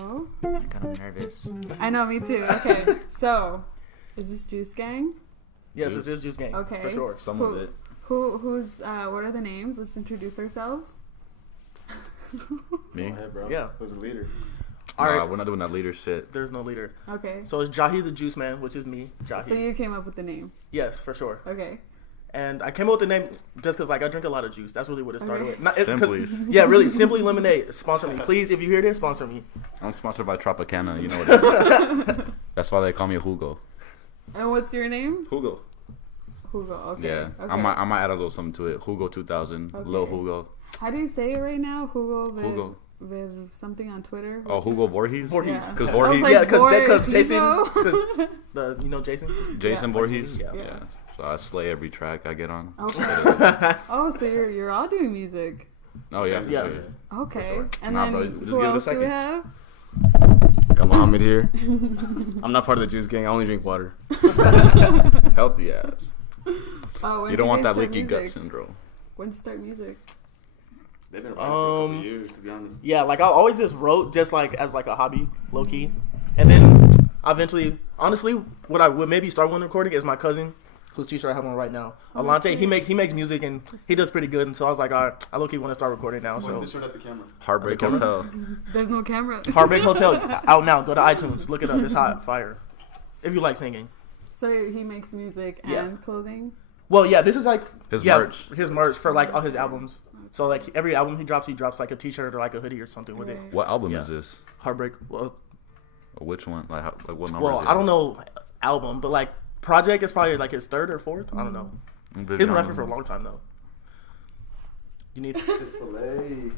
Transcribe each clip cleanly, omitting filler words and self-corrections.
Oh. I'm kind of nervous. I know, me too. Okay, so is this Juice Gang? Yes, this is Juice Gang. Okay. For sure. Some of it. Who's what are the names? Let's introduce ourselves. Me? Go ahead, bro. Yeah. Who's the leader? All right. Nah, we're not doing that leader shit. There's no leader. Okay. So it's Jahi the Juice Man, which is me, Jahi. So you came up with the name. Yes, for sure. Okay. And I came up with the name just because, like, I drink a lot of juice. That's really what it started Okay. with. Not, Simply. Yeah, really. Simply Lemonade. Sponsor me. Please, if you hear this, sponsor me. I'm sponsored by Tropicana. You know what it is. That's why they call me Hugo. And what's your name? Hugo. Hugo. Okay. Yeah. Okay. I might add a little something to it. Hugo 2000. Okay. Lil Hugo. How do you say it right now? Hugo. With something on Twitter. Oh, Hugo Voorhees? Voorhees. Because I was Voorhees. like, Yeah, because Jason. Hugo? You know Jason? Jason Yeah. Voorhees? Yeah. Yeah. So I slay every track I get on. Okay. Oh, so you're all doing music. Oh, yeah. For Yeah. sure. Okay. sure. And Nah, then bro, just who give it a else do we second. have? Got Mohammed here. I'm not part of the Juice Gang. I only drink water. Healthy ass. Oh, when You did don't want guys that start leaky gut music? syndrome. When did you start music? They've been writing for a couple years, to be honest. Yeah, like I always just wrote just like as like a hobby, low key, and then eventually, honestly, what I would maybe start one recording is my cousin, whose t-shirt I have on right now, Alante. He makes music and he does pretty good, and so I was like, all right, I low key want to start recording now. Point So the shirt at the camera. Heartbreak camera? Hotel. There's no camera. Heartbreak Hotel out now. Go to iTunes, look it up. It's hot fire. If you like singing. So he makes music and Yeah. clothing. Well, yeah, this is like His merch. His merch for like all his albums. So like every album he drops like a t-shirt or like a hoodie or something with it. Right. What album Yeah. is this? Heartbreak. Well, Or which one? Like what number well, is it? I don't know album, but like project is probably like his third or fourth. I don't know. He's been rapping for a long time though. You need. Chick-fil-A.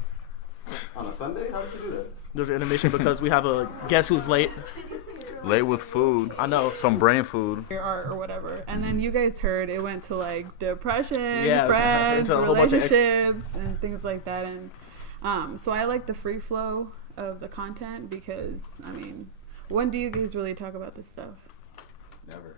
On a Sunday? How did you do that? There's an intermission because we have a guest who's late. Late with food. I know. Some brain food. Your art or whatever. And then you guys heard it went to like depression, Yeah, friends, into a whole bunch of relationships, and things like that. And so I like the free flow of the content because, I mean, when do you guys really talk about this stuff? Never.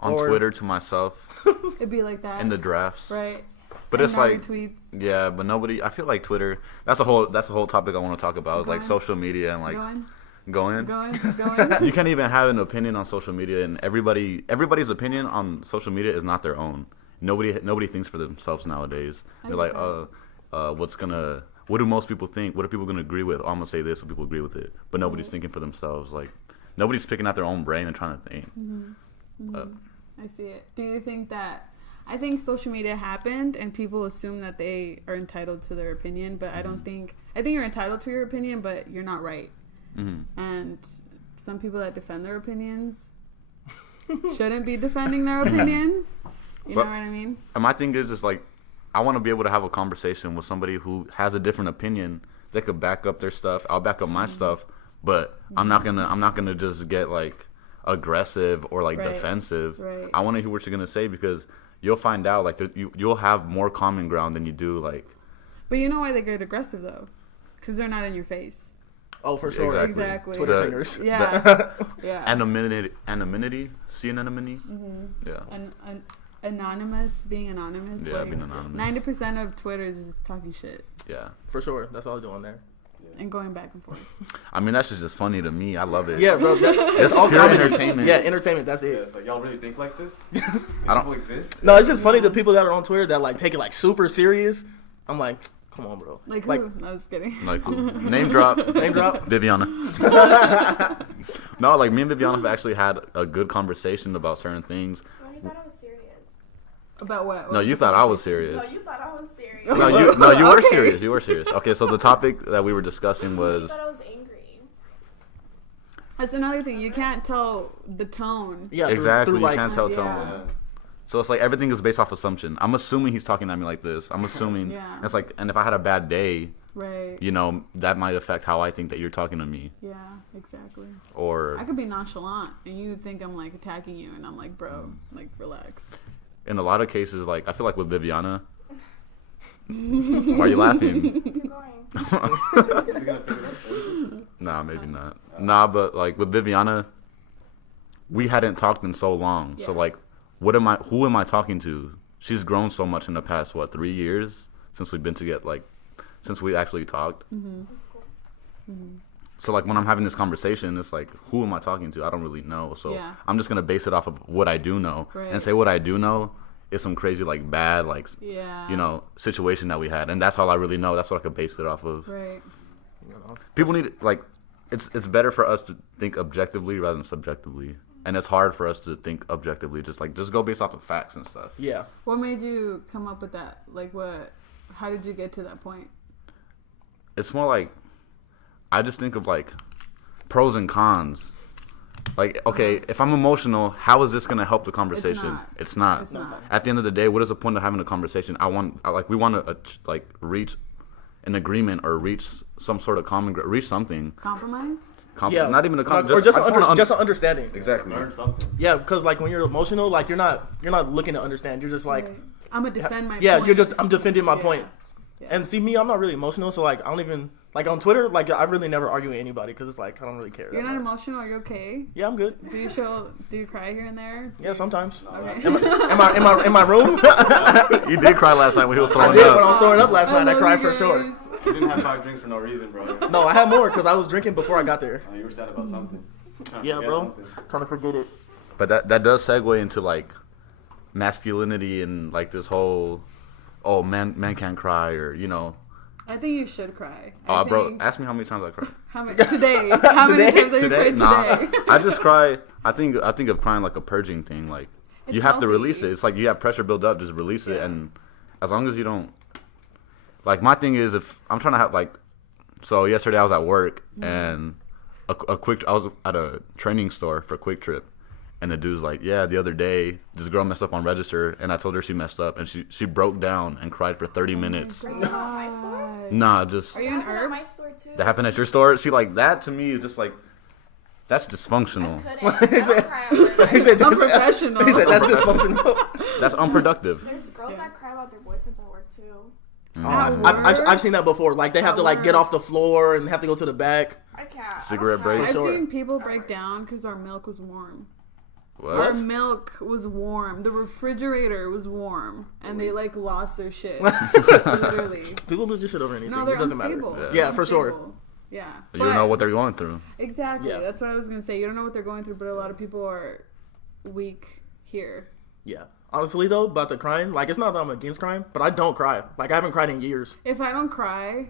On Or- Twitter to myself. It'd be like that. In the drafts. right. But And it's now like retweets. yeah, but nobody I feel like Twitter that's a whole topic I want to talk about. It's like Go on. social media and like Going. going. Going. You can't even have an opinion on social media, and everybody's opinion on social media is not their own. Nobody thinks for themselves nowadays. I They're get like, what do most people think? What are people gonna agree with? Oh, I'm gonna say this, and people agree with it, but nobody's thinking for themselves. Like, nobody's picking out their own brain and trying to think. I see it. Do you think that? I think social media happened, and people assume that they are entitled to their opinion, but I don't think. I think you're entitled to your opinion, but you're not right. And some people that defend their opinions shouldn't be defending their opinions. You know what I mean? And my thing is just like, I want to be able to have a conversation with somebody who has a different opinion that could back up their stuff. I'll back up my stuff, but I'm not gonna just get like aggressive or like Right. defensive. Right. I want to hear what you're gonna say because you'll find out like you'll have more common ground than you do like. But you know why they get aggressive though? Because they're not in your face. Oh, for sure. Exactly. Twitter The- fingers. Yeah. Yeah. Anonymity, see anonymity. Yeah. Being anonymous. Yeah, like, being anonymous. 90% of Twitter is just talking shit Yeah. For sure. That's all I do on there. and going back and forth. I mean that's just funny to me. I love it. Yeah, bro. It's all pure comedy. entertainment. Yeah, entertainment. That's Yeah, it. it's like, y'all really think like this? I don't- People exist? No, it's just funny the people that are on Twitter that like take it like super serious. I'm like, come on, bro. Like who? No, I was kidding. Like who? Name drop. Name drop. Viviana. No, like me and Viviana have actually had a good conversation about certain things. Oh, you thought I was serious. About what? No, you thought I was serious. No, you thought I was serious. No, you were Okay. serious. You were serious. Okay, so the topic that we were discussing You was thought I was angry. That's another thing. You can't tell the tone. Yeah, exactly. like, You can't tell Yeah. tone. Yeah. So it's like everything is based off assumption. I'm assuming he's talking at me like this. I'm assuming. Yeah. It's like, and if I had a bad day, Right. you know, that might affect how I think that you're talking to me. Yeah, exactly. Or I could be nonchalant and you think I'm like attacking you and I'm like, bro, like relax. in a lot of cases, like I feel like with Viviana. Why are you laughing? Keep going. Is it gonna figure it out? Nah, maybe not. Nah, but like with Viviana, we hadn't talked in so long. So Yeah. like, who am I talking to? She's grown so much in the past, 3 years since we've been together, like, since we actually talked. That's cool. So like when I'm having this conversation, it's like, who am I talking to? I don't really know. So Yeah. I'm just gonna base it off of what I do know and say what I do know is some crazy like bad like situation that we had, and that's all I really know. That's what I could base it off of. Right. You know? People need like it's better for us to think objectively rather than subjectively, and it's hard for us to think objectively. Just go based off of facts and stuff. Yeah. What made you come up with that? Like what? How did you get to that point? It's more like I just think of like pros and cons. Like, okay, if I'm emotional, how is this gonna help the conversation? It's not. It's not. At the end of the day, what is the point of having a conversation? We want to like reach an agreement or reach some sort of reach something. Compromise? Yeah. Not even a Or compromise. just an understanding. Exactly. Learn something. Yeah, because like when you're emotional, like you're not looking to understand. You're just like, Right. I'm gonna defend my yeah, point. I'm defending my point. Yeah. And see me, I'm not really emotional, so like I don't even like on Twitter, like I really never argue with anybody because it's like I don't really care. You're that not much. emotional? Are you okay? Yeah, I'm good. Do you cry here and there? Yeah, sometimes. Okay. In my room? You did cry last night when he was I throwing did when I up. was throwing up last night. I love cried you for sure. guys. You didn't have 5 drinks for no reason, bro. No, I had more because I was drinking before I got there. You were sad about something. Yeah, bro. Trying to forget it. But that does segue into like masculinity and like this whole man can't cry, or I think you should cry. Bro, ask me how many times I cry. How many today? How many times have you cried Nah, today? I just cry. I think of crying like a purging thing. Like It's you have to healthy. release it. It's like you have pressure build up, just release it, Yeah. and as long as you don't. Like my thing is, if I'm trying to have like, so yesterday I was at work and I was at a training store for Quick Trip. And the dude's like, yeah, the other day, this girl messed up on register, and I told her she messed up, and she broke down and cried for 30 minutes. Oh Is that my store? Nah, just Are you That an happened at herb? my store too. that happened at your store. See, like that to me is just like, that's dysfunctional. I don't cry at work. He said, Unprofessional. He said that's dysfunctional. That's unproductive. There's girls that cry about their boyfriends at work too. I've seen that before. Like they have to like get off the floor and have to go to the back. I can't. Cigarette I don't break? I've Sure. seen people break down because our milk was warm. Our What? milk was warm. The refrigerator was warm, and they like lost their shit. Literally. People lose this shit over anything. No, they're It doesn't unstable. matter. Yeah. Yeah, for sure. Unstable. Yeah. You don't know what they're going through. Exactly. Yeah. That's what I was gonna say. You don't know what they're going through, but a lot of people are weak here. Yeah. Honestly though, about the crying, like it's not that I'm against crying, but I don't cry. Like I haven't cried in years. If I don't cry,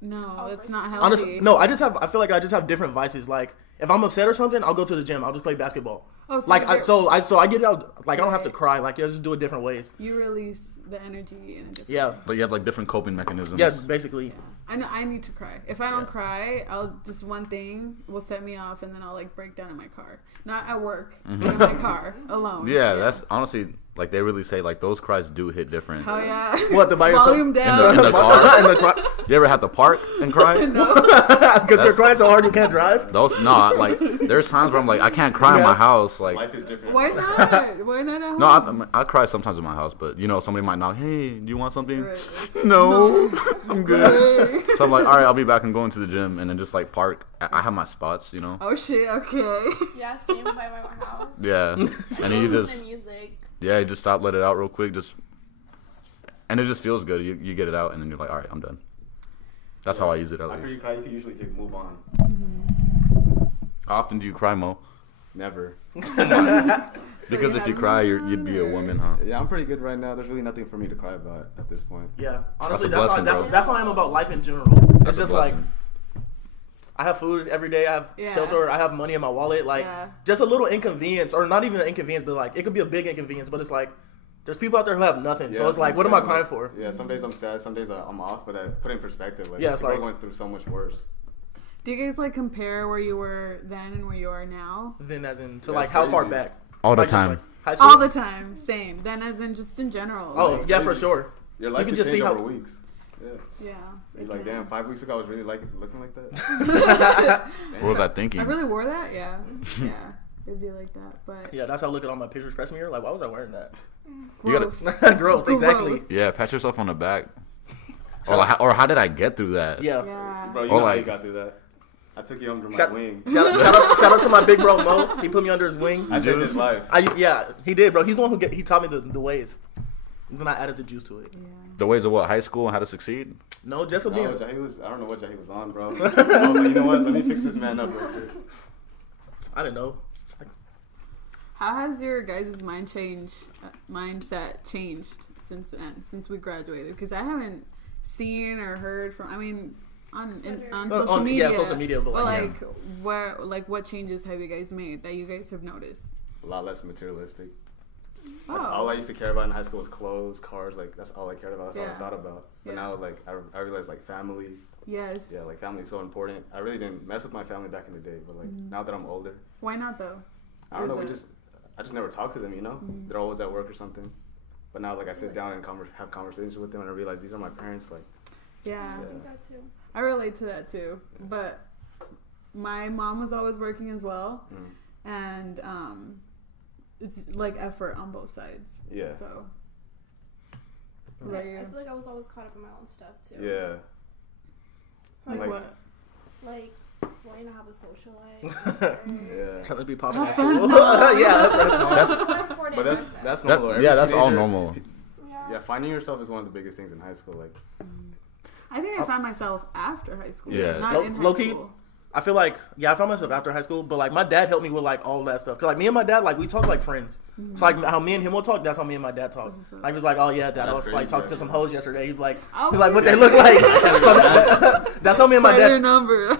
no, that's not healthy. Honestly, no, I feel like I just have different vices. Like if I'm upset or something, I'll go to the gym. I'll just play basketball. Oh, so Like you're- I get it out. Like I don't have to cry. Like I just do it different ways. You release the energy in a different. Yeah. But you have like different coping mechanisms. Yeah, basically. I know I need to cry. If I don't cry, I'll just one thing will set me off, and then I'll like break down in my car, not at work, but in my car alone. Yeah, that's honestly like they really say like those cries do hit different. Oh yeah. What, to buy yourself? Volume In down. the car. In the cry. You ever had to park and cry? Because you're crying so hard you can't drive. Those like there's times where I'm like I can't cry in my house. Like Life is different. Why not? Why not at home? no, I cry sometimes in my house, but somebody might knock. Hey, do you want something? Right. No, I'm good. So I'm like, all right, I'll be back and going to the gym, and then just like park. I have my spots, Oh shit. Okay. Yeah, same by my house. Yeah, and then you Listen just to music. you just stop, let it out real quick, and it just feels good. You get it out, and then you're like, all right, I'm done. That's how I use it at After you least. cry, you can usually move on. How often do you cry, Mo? Never. Because if you cry, you'd be a woman, huh? Yeah, I'm pretty good right now. There's really nothing for me to cry about at this point. Yeah. Honestly, a blessing, bro. that's how I am about life in general. It's just like I have food every day. I have Yeah. shelter. I have money in my wallet. Like just a little inconvenience, or not even an inconvenience, but like it could be a big inconvenience. But it's like there's people out there who have nothing. So Yeah, it's like, what am I crying for? Yeah, some days I'm sad, some days I'm off, but I put it in perspective. Like, Yeah, it's people are like- going through so much worse. Do you guys like compare where you were then and where you are now? Then as in to Yeah, like it's how far crazy. back? All the Like, just, time. like, high school? All the time, same. Then as in just in general. Oh like, yeah, for crazy. sure. Your You life can can just change see how- over weeks. Yeah. yeah. You're like, damn, 5 weeks ago I was really looking like that. What was I thinking? I really wore that. Yeah. Yeah. It'd be like that, but Yeah, that's how I look at all my pictures freshman year. Like, why was I wearing that? You gotta- gross. Growth, exactly. Gross. Yeah, pat yourself on the back. Or how did I get through that? Yeah. Yeah. Bro, you Or know how like- you got through that. I took you under my Shout, wing. shout out to my big bro Mo. He put me under his wing. I saved his life. Yeah, he did, bro. He's the one he taught me the ways. And then I added the juice to it. Yeah. The ways of what? High school and how to succeed? No, just a No, being. Jahi was. I don't know what Jahi was on, bro. I was like, you know what? Let me fix this man up real quick. I didn't know. How has your guys' mindset changed since then, since we graduated? Because I haven't seen or heard from. I mean, on social media. Yeah, social media, but what changes have you guys made that you guys have noticed? A lot less materialistic. Oh. That's all I used to care about in high school was clothes, cars. Like that's all I cared about. That's all Yeah. I thought about. But Yeah. now, like I realized, like family. Yes. Yeah, like family is so important. I really didn't mess with my family back in the day, but like now that I'm older, Why not though? I don't know. Is it- I just never talked to them. You know, they're always at work or something. But now, like I sit down and have conversations with them, and I realize these are my parents. Like, Yeah. I think that too. I relate to that too. But my mom was always working as well, and it's like effort on both sides. yeah, So. But Right. I feel like I was always caught up in my own stuff too. yeah. Like, Like- what? Like wanting to have a social life. Yeah. Trying to be popular. Have friends now. Yeah, have friends now. But that's normal. Every That's all teenager- normal. Yeah, finding yourself is one of the biggest things in high school. Like, I think I found myself after high school. Yeah. Not in high Low-key, school. I feel like, I found myself after high school, but like my dad helped me with like all that stuff. Cause like me and my dad, like we talk like friends. So like how me and him will talk, that's how me and my dad talk. Like he's like, oh yeah, dad, I That's was like crazy, talking bro. to some hoes yesterday. He's like, Oh. what they look like. So that's how me and my Say your dad. number.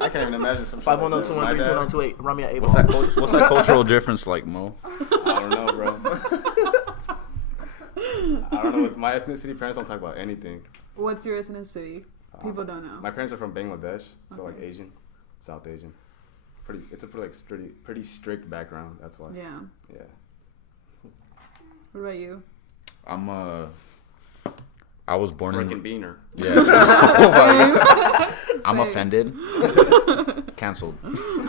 I can't even imagine some. 510-213-2928. Run me an 8 What's that cultural difference like, Mo? I don't know, bro. I don't know. My ethnicity, parents don't talk about anything. What's your ethnicity? People don't know. My parents are from Bangladesh, so like Okay. Asian, South Asian. It's a pretty strict background. That's why. Yeah. Yeah. What about you? I was born Freaking in. beaner. Yeah. Oh my God. I'm Same. offended. Cancelled.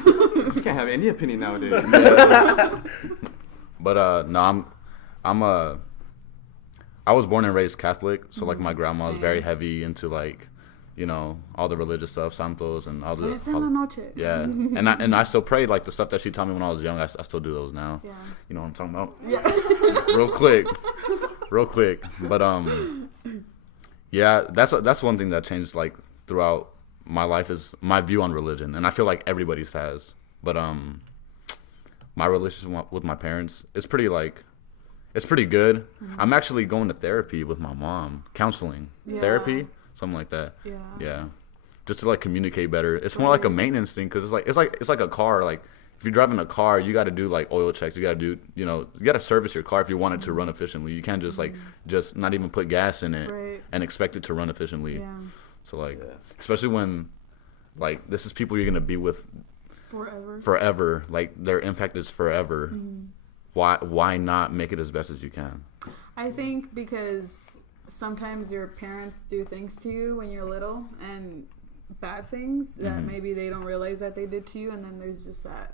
You can't have any opinion nowadays. But no, I was born and raised Catholic, so like my grandma was Same. very heavy into like, all the religious stuff, santos and all the. Esa la noche. Yeah, and I still pray like the stuff that she taught me when I was young. I still do those now. Yeah. You know what I'm talking about? Yeah. real quick. But yeah, that's one thing that changed like throughout my life is my view on religion, and I feel like everybody's has. But my relationship with my parents is pretty good. I'm actually going to therapy with my mom, counseling, Yeah. therapy, something like that. Yeah. Yeah, just to like communicate better. It's more like a maintenance thing because it's like a car. Like if you're driving a car, you got to do like oil checks. You got to do you got to service your car if you want it to run efficiently. You can't just just not even put gas in it Right. and expect it to run efficiently. Yeah. So like, Yeah. especially when like this is people you're gonna be with forever. Like their impact is forever. Why not make it as best as you can? I think because sometimes your parents do things to you when you're little and bad things that maybe they don't realize that they did to you, and then there's just that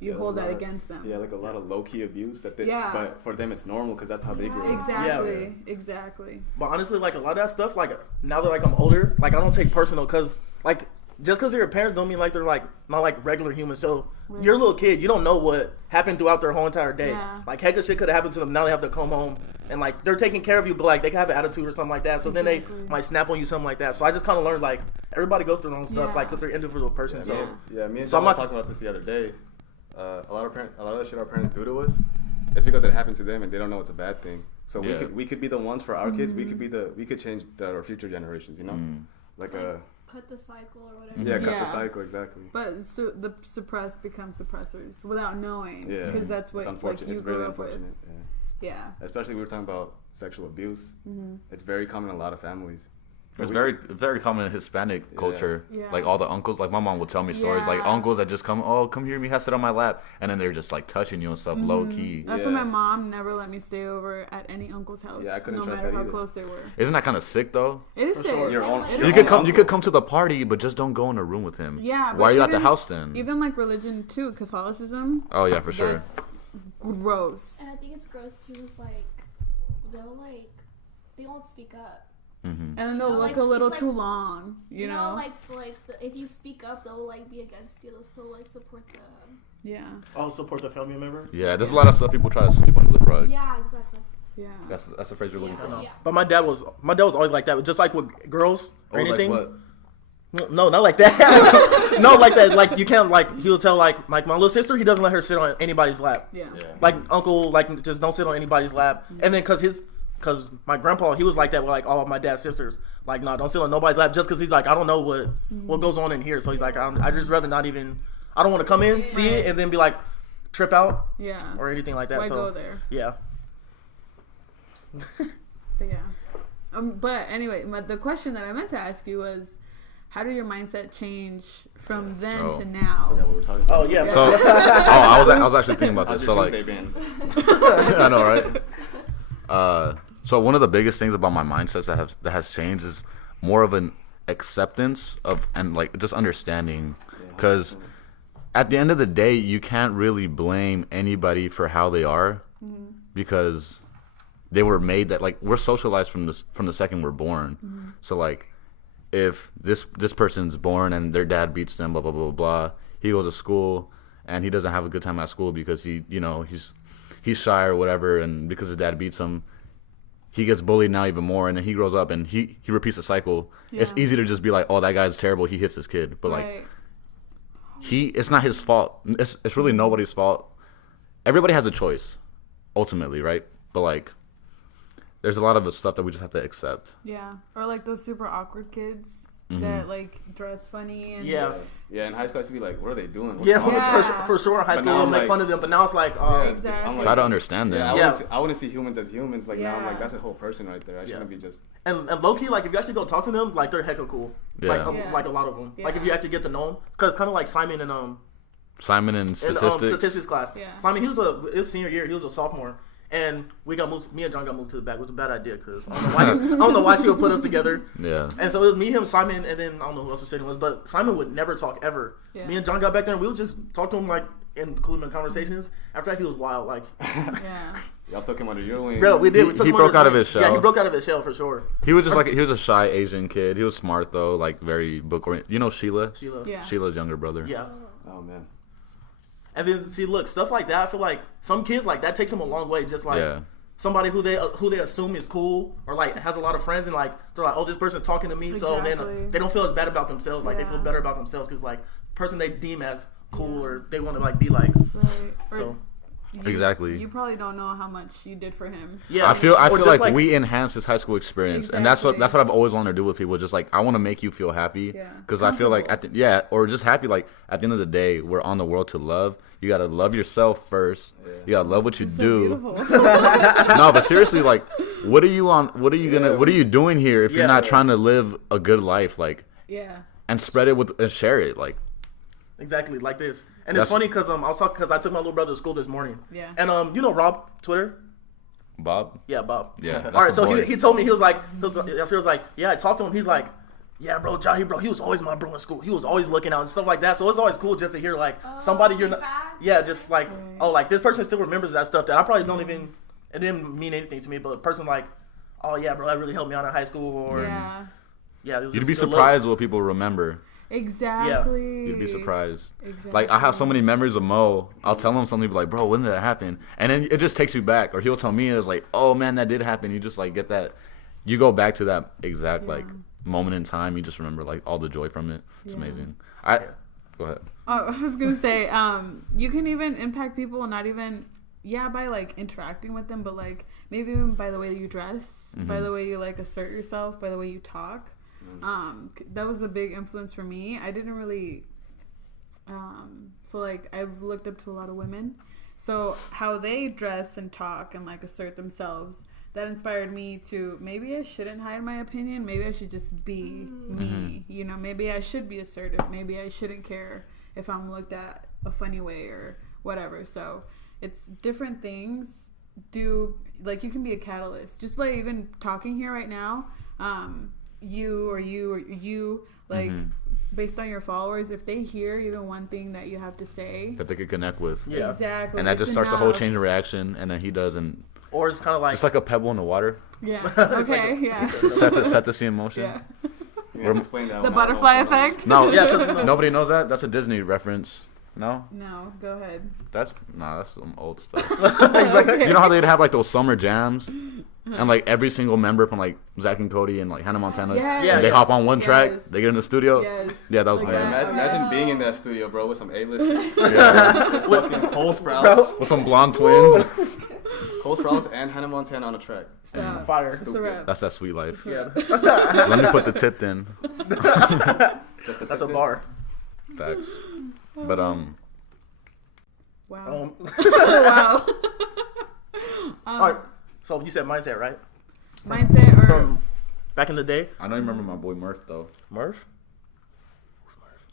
you Yeah, hold there's that a lot of- against them. Yeah, like a lot of low key abuse that they. Yeah. But for them, it's normal because that's how they grew up. Exactly. Exactly. But honestly, like a lot of that stuff, like now that like I'm older, like I don't take personal because like just because they're your parents don't mean like they're like not like regular humans. So you're a little kid, you don't know what happened throughout their whole entire day. Yeah. Like heck of shit could have happened to them. Now they have to come home and like they're taking care of you, but like they can have an attitude or something like that. So then they Exactly. might snap on you, something like that. So I just kind of learned like everybody goes through their own stuff, Yeah. like because they're individual persons. Yeah, So me and So John I'm was not- talking about this the other day. A lot of the shit our parents do to us, it's because it happened to them and they don't know it's a bad thing. So Yeah. we could be the ones for our kids. We could change our future generations. You know, like Cut the cycle or whatever. cut Yeah. the cycle exactly. But the suppressed become suppressors without knowing. Yeah, Because that's what it's like unfortunate. you It's grew really up with. unfortunate. Yeah. Yeah. Especially we were talking about sexual abuse. It's very common in a lot of families. It's very common in Hispanic culture. Yeah. Like all the uncles, like my mom would tell me stories, like Yeah. uncles that just come here, me, sit on my lap, and then they're just like touching you and stuff, low key. That's Yeah. why my mom never let me stay over at any uncle's house. Yeah, I couldn't no trust matter that how either. close they were. Isn't that kind of sick though? It is For sick. sure. Your own- It your is You could sick. come. You could come to the party, but just don't go in a room with him. Yeah. Why but are you at the even- house then? Even like religion too, Catholicism. Oh yeah, for sure. That's gross. And I think it's gross too. Is like they won't speak up. Mm-hmm. And then they'll You know, look like, a little it's too like- long. You know. If you speak up, they'll like be against you. They'll still like support the. Yeah. I'll support the family member. Yeah, there's a lot of stuff people try to sweep under the rug. Yeah, exactly. Yeah. That's the phrase you're looking for. Yeah. But my dad was always like that. Just like with girls or anything. Like what? No, not like that. No, like that. Like you can't like he'll tell like my little sister he doesn't let her sit on anybody's lap. Yeah. Like uncle like just don't sit on anybody's lap. And then cause my grandpa he was like that with like all of my dad's sisters. Like no, don't sit on nobody's lap just cause he's like I don't know what goes on in here. So he's like I just rather not even. I don't want to come in see it and then be like trip out. Yeah. Or anything like that. Why So go there? yeah. But yeah. But anyway, the question that I meant to ask you was, how did your mindset change from then to now? Forgot what we're talking about. Oh yeah. So, I was actually thinking about How's this. your So like, Tuesday been? I know, right? So one of the biggest things about my mindset that has changed is more of an acceptance of and like just understanding, because at the end of the day, you can't really blame anybody for how they are, because they were made that like we're socialized from the second we're born. So like if this person's born and their dad beats them, blah blah blah blah, he goes to school and he doesn't have a good time at school because he's shy or whatever, and because his dad beats him, he gets bullied now even more, and then he grows up and he repeats the cycle. It's easy to just be like, oh, that guy's terrible, he hits his kid, but like it's not his fault. It's really nobody's fault. Everybody has a choice ultimately, right? But like there's a lot of the stuff that we just have to accept. Yeah. Or like those super awkward kids that like dress funny and Yeah. Yeah, in high school I used to be like, what are they doing? What's Yeah, wrong with them? for sure in high But school now we'll I'm make like- fun of them, but now it's like Exactly. I'm Try to understand them. Yeah, I wouldn't see humans as humans. Like now I'm Yeah. like, that's a whole person right there. I shouldn't be just. and low key like if you actually go talk to them like they're hecka cool. Yeah. Like a lot of them. Like if Yeah. you actually get to know them, because kind of like Simon and Simon and in statistics. class. Yeah. Simon, he was his senior year. He was a sophomore, and we got moved. Me and John got moved to the back, which was a bad idea because I don't know why she would put us together. Yeah. And so it was me, him, Simon, and then I don't know who else was sitting with us, but Simon would never talk ever. Yeah. Me and John got back there, and we would just talk to him like include him in conversations. After that, he was wild. Like, Yeah. Y'all took him under your wing. bro, we did. We took He him broke under out of wing. his shell. Yeah, he broke out of his shell for sure. He was just like he was a shy Asian kid. He was smart though, like very book oriented. You know Sheila? Sheila. Yeah. Sheila's younger brother. Yeah. Oh man. And then see, look, stuff like that. I feel like some kids like that takes them a long way. Just like Yeah. somebody who they assume is cool or like has a lot of friends, and like they're like, oh, this person's talking to me, so then Exactly. they don't feel as bad about themselves. Like they feel Yeah. better about themselves because like person they deem as cool or they want to like be like. Right. Or So Exactly. You probably don't know how much you did for him. yeah, I feel Or like, just, we enhance his high school experience, and that's what Exactly. I've always wanted to do with people. Just like I want to make you feel happy, Yeah. because I feel like or just happy. Like at the end of the day, we're on the world to love. You gotta love yourself first. You gotta love what you So do. beautiful. No, but seriously, like, what are you doing here if you're not trying to live a good life, like, Yeah. and spread it and share it, like. exactly like this. And That's- it's funny because I was talking because I took my little brother to school this morning. Yeah. And you know Rob Twitter. Bob? Yeah, Bob. Yeah, that's All right, the so boy. he told me he was like, yeah, I talked to him. He's like, yeah, bro, Jahi, bro, he was always my bro in school. He was always looking out and stuff like that. So it's always cool just to hear like somebody you're not, feedback? yeah, just like, oh, like this person still remembers that stuff that I probably don't even. It didn't mean anything to me, but a person like, oh yeah, bro, that really helped me out in high school, or Yeah. it was You'd just be good surprised looks. what people remember. Exactly. You'd be surprised. Exactly. Like, I have so many memories of Mo. I'll tell him something, be like, bro, when did that happen? And then it just takes you back. Or he'll tell me, it's like, oh, man, that did happen. You just, like, get that. You go back to that exact, like, moment in time. You just remember, like, all the joy from it. It's amazing. Go ahead. Oh, I was going to say, you can even impact people not even, by, like, interacting with them, but, like, maybe even by the way that you dress, by the way you, like, assert yourself, by the way you talk. That was a big influence for me. I didn't really so like I've looked up to a lot of women, so how they dress and talk and like assert themselves, that inspired me to maybe I shouldn't hide my opinion, maybe I should just be me, you know, maybe I should be assertive, maybe I shouldn't care if I'm looked at a funny way or whatever. So it's different things like you can be a catalyst just by even talking here right now. You like based on your followers, if they hear even one thing that you have to say That they could connect with. Yeah. exactly, And that it's just starts a whole enough. chain of reaction, and then he does, and Or it's kind of like, just like a pebble in the water. Yeah. Okay. Yeah. set to see in motion. Yeah. You have to explain that The one. I don't know butterfly what's going on. effect. No, Yeah, 'cause nobody knows that. That's a Disney reference. No? No, go ahead. That's some old stuff. Okay. You know how they'd have like those summer jams? And like every single member from like Zach and Cody and like Hannah Montana, Yes. they hop on one track, Yes. they get in the studio. Yes. Yeah, that was Like me. that. Imagine being in that studio, bro, with some A-list Yeah. fucking Cole Sprouse. With some blonde twins. Cole Sprouse and Hannah Montana on a track. Stop. Fire. It's a wrap. That's that sweet life. Yeah. Let me put the tip in. That's a bar. Facts. But Wow. All wow. right. So you said mindset, right? Mindset or From back in the day, I don't remember my boy Murph though. Murph.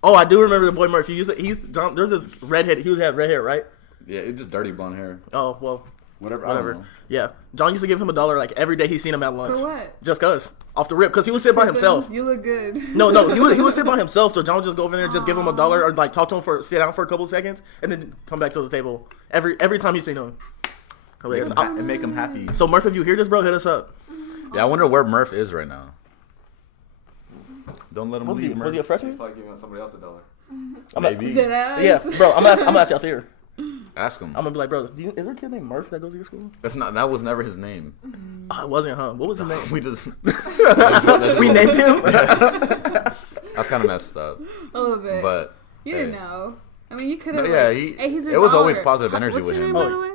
Oh, I do remember the boy Murph. He's John. There's this redhead. He would have red hair, right? Yeah, it's just dirty blonde hair. Oh well, Whatever. I don't whatever. know. Yeah, John used to give him $1 like every day he seen him at lunch. for what? Just cause, off the rip, cause he would sit by himself. You look good. No, he would sit by himself. So John would just go over there, just give him $1, or like talk to him sit down for a couple seconds, and then come back to the table every time you seen him. Hilarious. And make him happy. So Murph, if you hear this, bro, hit us up. Yeah, I wonder where Murph is right now. Don't let him What was he? leave. Was he a Murph. freshman? He's probably giving somebody else $1. Maybe. Dead ass. Yeah, bro. I'm gonna ask Yasir. Ask him. I'm gonna be like, bro, is there a kid named Murph that goes to your school? That's not. That was never his name. Oh, it wasn't, huh? What was his name? We just. We named him. That's kind of messed up. A little bit. But you hey. didn't know. I mean, you could No, have. yeah, hey, he's your it was always baller. positive energy What's with your him. name, by the way?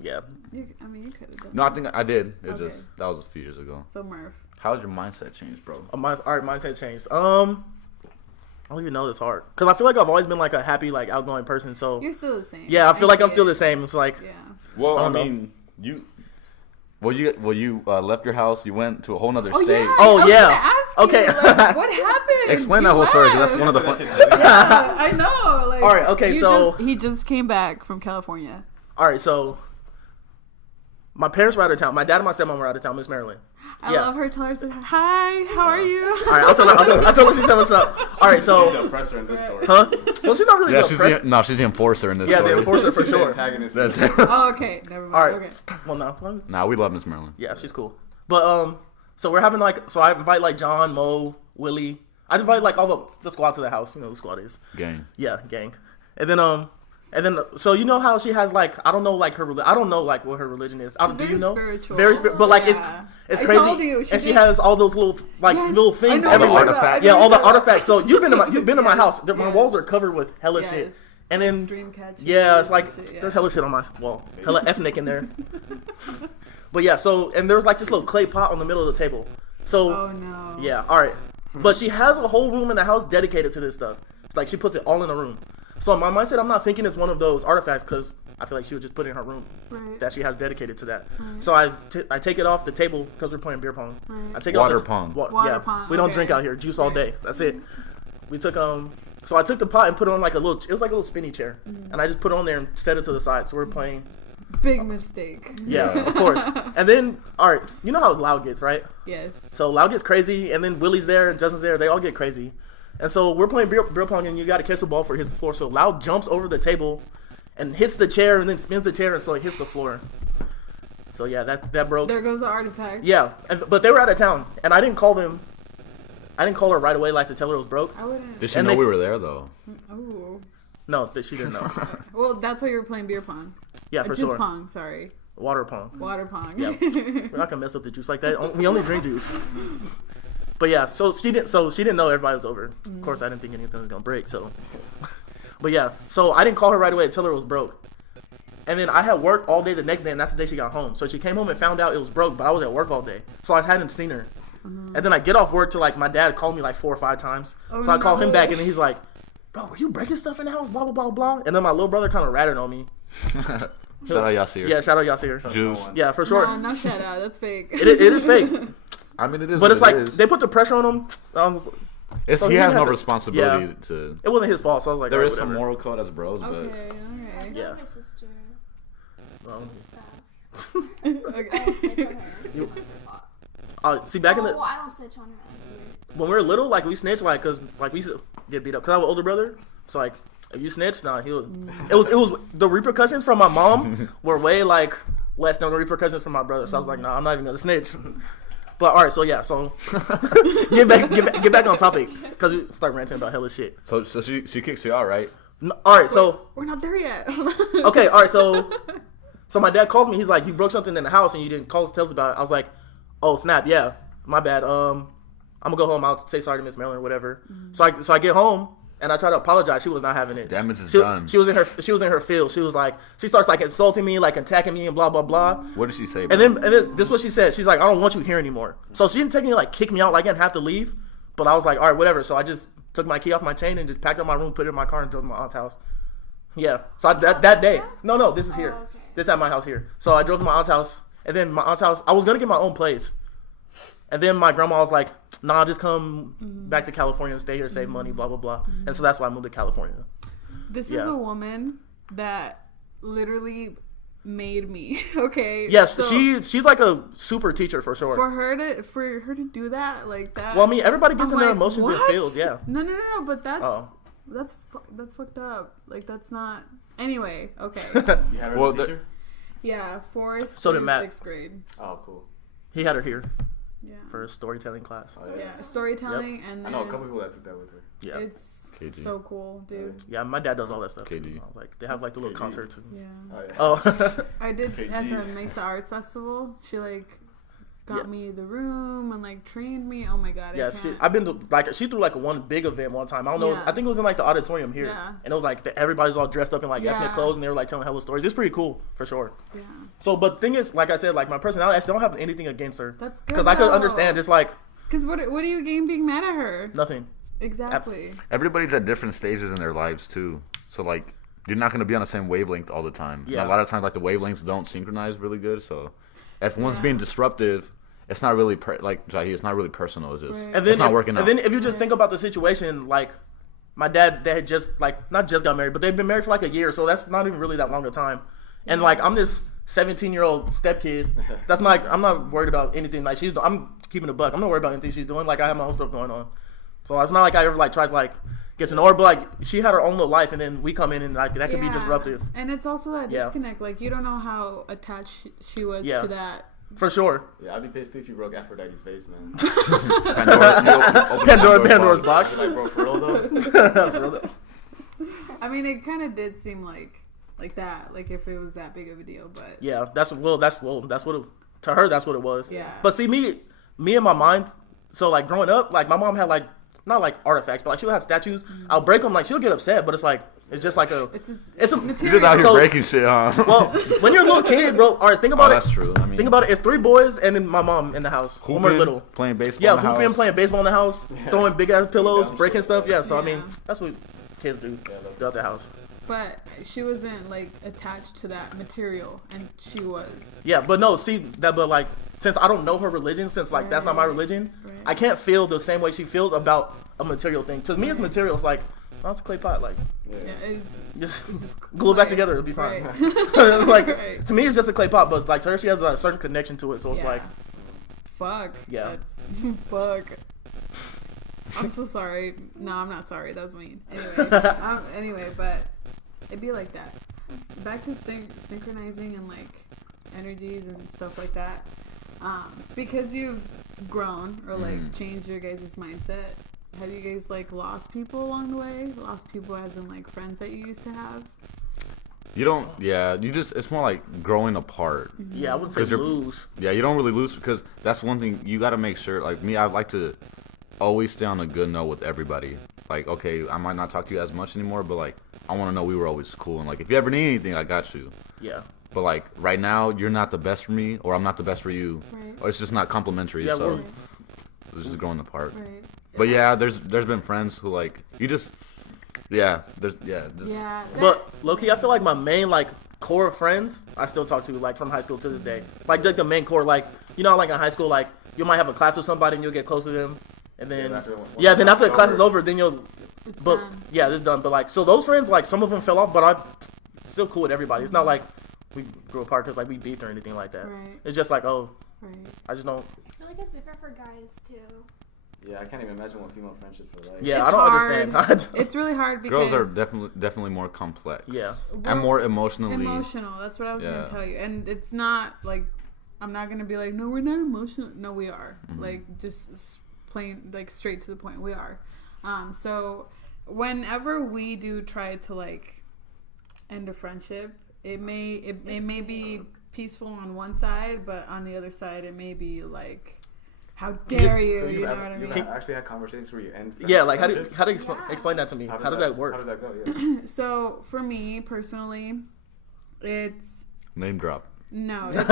Yeah. You could have done. No, I think I did. It Okay. just that was a few years ago. So Murph. How's your mindset changed, bro? All right, mindset changed. I don't even know this hard because I feel like I've always been like a happy, like outgoing person. So You're still the same. yeah, I feel like I'm see still it. the same. It's like Yeah. Well, I I don't know. mean, you left your house. You went to a whole nother Oh state. yeah. Oh, I was yeah. gonna ask you, Okay. like, what happened? Explain You that whole story because left. that's one of the fun. Yeah, I know. Like, All right, okay, he just came back from California. all right. So my parents were out of town. My dad and my stepmom were out of town. Miss Maryland. I Yeah. love her. Tell her, hi, how are you? All right, I'll tell her she said what's up. All right, The so oppressor in this story. huh? Well, she's not really Yeah, the oppressor. she's the enforcer in this. Yeah, story. the enforcer for She's the sure. antagonist. Oh, okay, never mind. All right. Okay. Well, no. Nah, we love Miss Maryland. Yeah, she's cool. But so we're having like, so I invite like John, Mo, Willie. I invite like all the squad to the house. You know who the squad is. Gang. Yeah, gang. And then so you know how she has like I don't know like I don't know like what her religion is. Do very you know? spiritual. Very spiritual. But like Yeah. it's I crazy. told you, she and she did- has all those little like Yes, little I things know everywhere. about that. Yeah, all the I know artifacts. So about you've been in my Yes, house. My yes. walls are covered with hella Yes. shit. And then Dream catcher. yeah, it's like Shit, yeah. there's hella shit on my wall. Hella ethnic in there. But yeah, so and there was like this little clay pot on the middle of the table. So Oh no. yeah, all right. But she has a whole room in the house dedicated to this stuff. It's like she puts it all in the room. So in my mindset, I'm not thinking it's one of those artifacts because I feel like she would just put it in her room Right. that she has dedicated to that. Right. So I take it off the table because we're playing beer pong. Right. I take it Water off the, pong. Water yeah, pong, we don't okay. drink out here. Juice all Right. day. That's it. We took So I took the pot and put it on like a little. It was like a little spinny chair, and I just put it on there and set it to the side. So we're playing. Big mistake. Yeah, of course. And then all right, you know how loud gets, right? Yes. So Loud gets crazy, and then Willie's there, and Justin's there. They all get crazy. And so we're playing beer pong, and you got to catch the ball for hits the floor. So Loud jumps over the table and hits the chair, and then spins the chair, and so it hits the floor. So yeah, that broke. There goes the artifact. Yeah, but they were out of town, and I didn't call them. I didn't call her right away, like to tell her it was broke. I wouldn't. Did she And know they- we were there though? Oh. No, that she didn't know. Well, that's why you were playing beer pong. Yeah, for Juice sure. pong. Sorry. Water pong. Water pong. Yeah, we're not gonna mess up the juice like that. We only drink juice. But yeah, so she didn't know everybody was over. Of course, I didn't think anything was gonna break. So, but yeah, so I didn't call her right away and tell her it was broke. And then I had work all day the next day, and that's the day she got home. So she came home and found out it was broke, but I was at work all day, so I hadn't seen her. And then I get off work to like my dad called me like 4 or 5 times. Oh, So I call him no. back, and then he's like, "Bro, were you breaking stuff in the house? Blah blah blah blah." And then my little brother kind of ratted on me. Shout out Yasir. Yeah, shout out Yasir. Juice. Yeah, for sure. Nah, not shout out. That's fake. It is fake. I mean, it is. But what it's like it is. they put the pressure on him. So He he has had no to- responsibility yeah. to. It wasn't his fault, so I was like, There alright, is some whatever. moral code as bros, but Okay. I Okay. know Yeah. my sister. Well, Stuff. I don't Okay. snitch on her. It's her fault. see, back in Oh, the well, I don't snitch on her. when we were little, like we snitched, like cause like we used to get beat up. Cause I have an older brother, so like if you snitch, nah, he would. It was the repercussions from my mom were way like less than the repercussions from my brother. So I was like, nah, I'm not even gonna snitch. But all right, so yeah, so get back on topic, cause we start ranting about hella shit. so she kicks you out, right? All right, so we're not there yet. okay, all right, so my dad calls me. He's like, "You broke something in the house and you didn't tell us about it." I was like, "Oh snap, yeah, my bad. I'm gonna go home. I'll say sorry to Miss Marilyn or whatever." Mm-hmm. So I get home and I try to apologize. She was not having it. Damage is done. She was in her field. She was like, she starts like insulting me, like attacking me and blah blah blah. What did she say? And then this is what she said. She's like, "I don't want you here anymore." So she didn't technically like kick me out. Like I didn't have to leave, but I was like, "All right, whatever." So I just took my key off my chain and just packed up my room, put it in my car, and drove to my aunt's house. Yeah. So that day, no, this is here. Oh, okay. This is at my house here. So I drove to my aunt's house, and then my aunt's house, I was gonna get my own place, and then my grandma was like, "Nah, just come back to California and stay here, save money, blah blah blah." And so that's why I moved to California. This is a woman that literally made me. Okay. Yes, so she's like a super teacher for sure. for her to do that like that. Well, I mean, everybody gets I'm in their like, emotions and what? feels. Yeah. No, but that's Oh. that's fucked up. Like that's not. Anyway, okay. You had her Well, as a teacher? Yeah, 4th So did through Matt. 6th grade. Oh, cool. He had her here Yeah. for a storytelling class. Oh, Yeah, storytelling and I then know a couple people that took that with her. Yeah. it's KG. so cool, dude. Yeah, my dad does all that stuff. KG. Too. Like they have like the little KG. concerts. And, Yeah. Oh, yeah. oh. I did at KG. the Mesa Arts Festival. She like got Yeah. me the room and like trained me. Oh my god. Yeah, I've been to like she threw like one big event one time. I don't know. Yeah. I think it was in like the auditorium here, Yeah. and it was like everybody's all dressed up in like Yeah. ethnic clothes, and they were like telling hella stories. It's pretty cool for sure. Yeah. So, but thing is, like I said, like my personality, I still don't have anything against her That's good. because I could understand. It's like Because what do you gain being mad at her? nothing. Exactly. Everybody's at different stages in their lives too. So like you're not gonna be on the same wavelength all the time. Yeah. And a lot of times like the wavelengths don't synchronize really good. So if one's Yeah. being disruptive, it's not really like Jahi. It's not really personal. It's just Right. And then it's not working out. And then if you just think about the situation, like my dad, they had just like not just got married, but they've been married for like a year, so that's not even really that long a time. And like I'm this 17-year-old stepkid. That's not like I'm not worried about anything like I'm keeping a buck. I'm not worried about anything she's doing. Like I have my own stuff going on. So it's not like I ever like tried to like get to know her, but like she had her own little life, and then we come in and like that can be disruptive And it's also that Yeah. disconnect. Like you don't know how attached she was Yeah. to that. for sure. Yeah, I'd be pissed too if you broke Aphrodite's face, man. Pandora's I'd box. be like, bro, for real though? For real though. I mean, it kind of did seem like that. Like if it was that big of a deal, but Yeah, that's what it, to her that's what it was. Yeah. But see me in my mind, so like growing up, like my mom had like not like artifacts, but like she would have statues. I'll break them, like she'll get upset, but it's like it's just like a it's it's a material. You're just out here So- breaking shit, huh? well when you're a little kid, bro. All right, think about Oh, it. that's true. I mean, Think about it. It's 3 boys and then my mom in the house when we're hooping, little. playing baseball. Yeah, in the hooping, house. playing baseball in the house, throwing big ass pillows, Dumb breaking shit, stuff. bro. Yeah, so I Yeah. mean that's what kids do throughout their house. But she wasn't like attached to that material, and she was. Yeah, but no, see that, but like since I don't know her religion, since like that's not my religion, Right. I can't feel the same way she feels about a material thing. To me, it's material. It's like, oh, it's a clay pot. Like, Yeah, just it's just glue it back clay. together, it'll be fine. Right. like Right. to me, it's just a clay pot, but like to her, she has a certain connection to it. So it's Yeah. like, Fuck. Yeah. That's, fuck. I'm so sorry. No, I'm not sorry. That was mean. Anyway, but it'd be like that. Back to synchronizing and like energies and stuff like that. Because you've grown or like changed your guys' mindset. Have you guys like lost people along the way? Lost people as in like friends that you used to have? You don't. Yeah, you just. It's more like growing apart. yeah, I wouldn't say 'Cause you're- lose. Yeah, you don't really lose because that's one thing you got to make sure. Like me, I like to always stay on a good note with everybody. Like, okay, I might not talk to you as much anymore, but like, I want to know we were always cool. And like, if you ever need anything, I got you. Yeah, But like, right now, you're not the best for me, or I'm not the best for you, Right. or it's just not complimentary. Yeah, so we're- it's just growing apart. Right. But yeah, there's been friends who like you just. Yeah, just Yeah. but low-key, I feel like my main like core of friends I still talk to like from high school to this day. Like the main core, like you know, like in high school, like you might have a class with somebody and you'll get close to them, and then then after the class is over, then you'll. It's But done. yeah, this is done. But like, so those friends, like some of them fell off, but I'm still cool with everybody. It's not like we grew apart because like we beefed or anything like that. Right. It's just like, oh, Right. I just don't. I feel like it's different for guys too. Yeah, I can't even imagine what female friendships are like. Yeah, It's I don't hard. understand. It's really hard because girls are definitely more complex. Yeah. And more emotionally. emotional. That's what I was Yeah. gonna tell you. And it's not like I'm not gonna be like, no, we're not emotional. No, we are. Like just plain like straight to the point. We are. So whenever we do try to like end a friendship, it may be peaceful on one side, but on the other side, it may be like, how dare you? So you know what I mean? You've actually had conversations where you end. Yeah, like how do you explain that to me? How does that work? How does that go? Yeah. So for me personally, it's Name drop. no, it's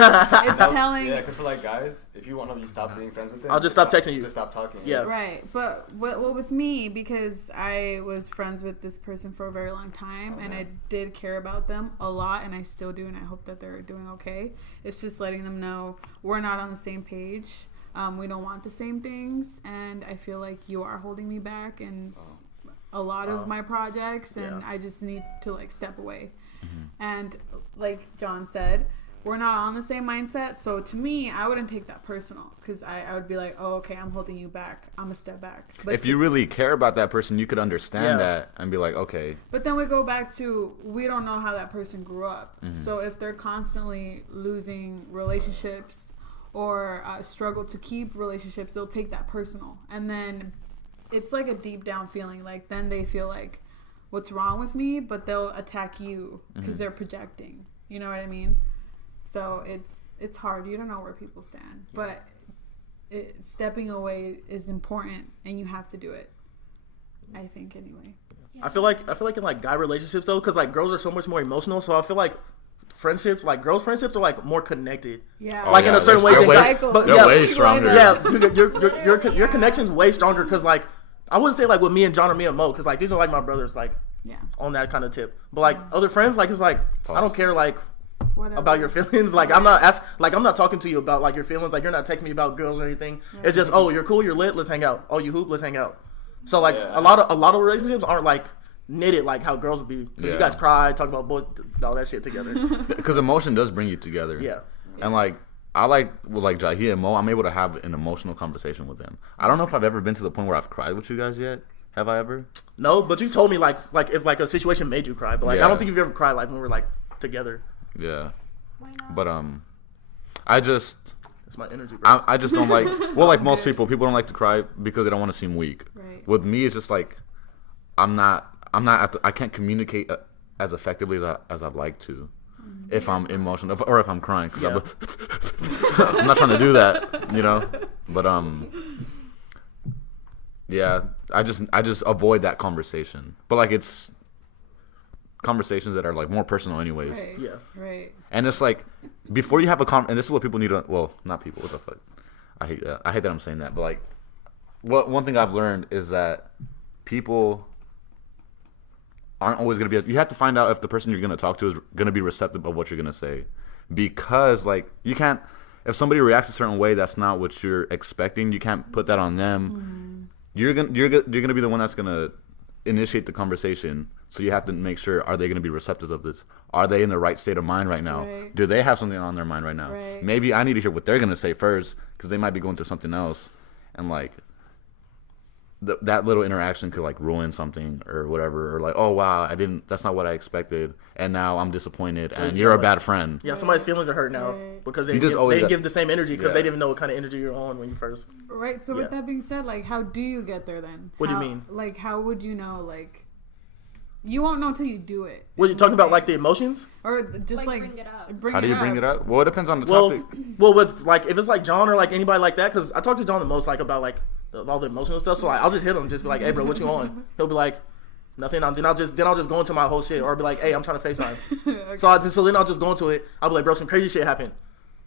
telling. Yeah, because for like guys, if you want to stop being friends with them, I'll just stop texting you. Just stop talking. Yeah. Right, but well, with me, because I was friends with this person for a very long time, and I did care about them a lot, and I still do, and I hope that they're doing okay. It's just letting them know we're not on the same page. We don't want the same things, and I feel like you are holding me back in a lot of my projects, and I just need to like step away. And like John said, we're not on the same mindset, so to me, I wouldn't take that personal, because I would be like, oh, okay, I'm holding you back. I'm a step back. But If you really care about that person, you could understand that and be like, okay. But then we go back to, we don't know how that person grew up. So if they're constantly losing relationships or struggle to keep relationships, they'll take that personal. And then it's like a deep down feeling. Like, then they feel like, what's wrong with me? But they'll attack you because they're projecting. You know what I mean? So it's hard. You don't know where people stand. But stepping away is important, and you have to do it. I think, anyway. I feel like in like guy relationships though, because like girls are so much more emotional. So I feel like friendships, like girls' friendships, are like more connected. Yeah. Like in a certain way. They're way stronger. Yeah, your connection's way stronger, because like I wouldn't say like with me and John or me and Mo, because like these are like my brothers, like on that kind of tip. But like other friends, like it's like I don't care like about your feelings. Like I'm not talking to you about like your feelings. Like you're not texting me about girls or anything. Right. It's just, oh, you're cool, you're lit, let's hang out. Oh, you hoop, let's hang out. So like a lot of relationships aren't like knitted like how girls would be. Because you guys cry, talk about boys, all that shit together. Because emotion does bring you together. Yeah. And like I like Jahi and Mo, I'm able to have an emotional conversation with them. I don't know if I've ever been to the point where I've cried with you guys yet. Have I ever? No, but you told me like if like a situation made you cry, but like I don't think you've ever cried like when we're like together. Yeah. Why not? But I just it's my energy, bro. I just don't like, well, like most people don't like to cry because they don't want to seem weak. Right. With me, it's just like I can't communicate as effectively as I'd like to if I'm emotional or if I'm crying, because I'm not trying to do that, you know. But yeah, I just avoid that conversation. But like it's conversations that are like more personal anyways. Right. Yeah. Right. And it's like before you have and this is what people need to, well, not people, what the fuck, I hate that I'm saying that, but like one thing I've learned is that people aren't always going to be, you have to find out if the person you're going to talk to is going to be receptive of what you're going to say, because like you can't, if somebody reacts a certain way that's not what you're expecting, you can't put that on them. You're gonna be the one that's gonna initiate the conversation, so you have to make sure, are they gonna be receptive of this? Are they in the right state of mind right now? Right. Do they have something on their mind right now? Right. Maybe I need to hear what they're gonna say first, because they might be going through something else, and like that little interaction could like ruin something or whatever, or like, oh wow, that's not what I expected, and now I'm disappointed, and you're a bad friend. Yeah, somebody's feelings are hurt now because they didn't give the same energy, because they didn't know what kind of energy you're on when you first. Right. So with that being said, like, how do you get there then? What do you mean? Like, how would you know? Like, you won't know till you do it. What are you talking about? Like the emotions, or just like bring it up. How do you bring it up? Well, it depends on the topic. Well, with like if it's like John or like anybody like that, because I talk to John the most like about like all the emotional stuff. So like, I'll just hit him, just be like, "Hey, bro, what you on?" He'll be like, "Nothing." Then I'll just go into my whole shit, or be like, "Hey, I'm trying to FaceTime." Okay. So then I'll just go into it. I'll be like, "Bro, some crazy shit happened,"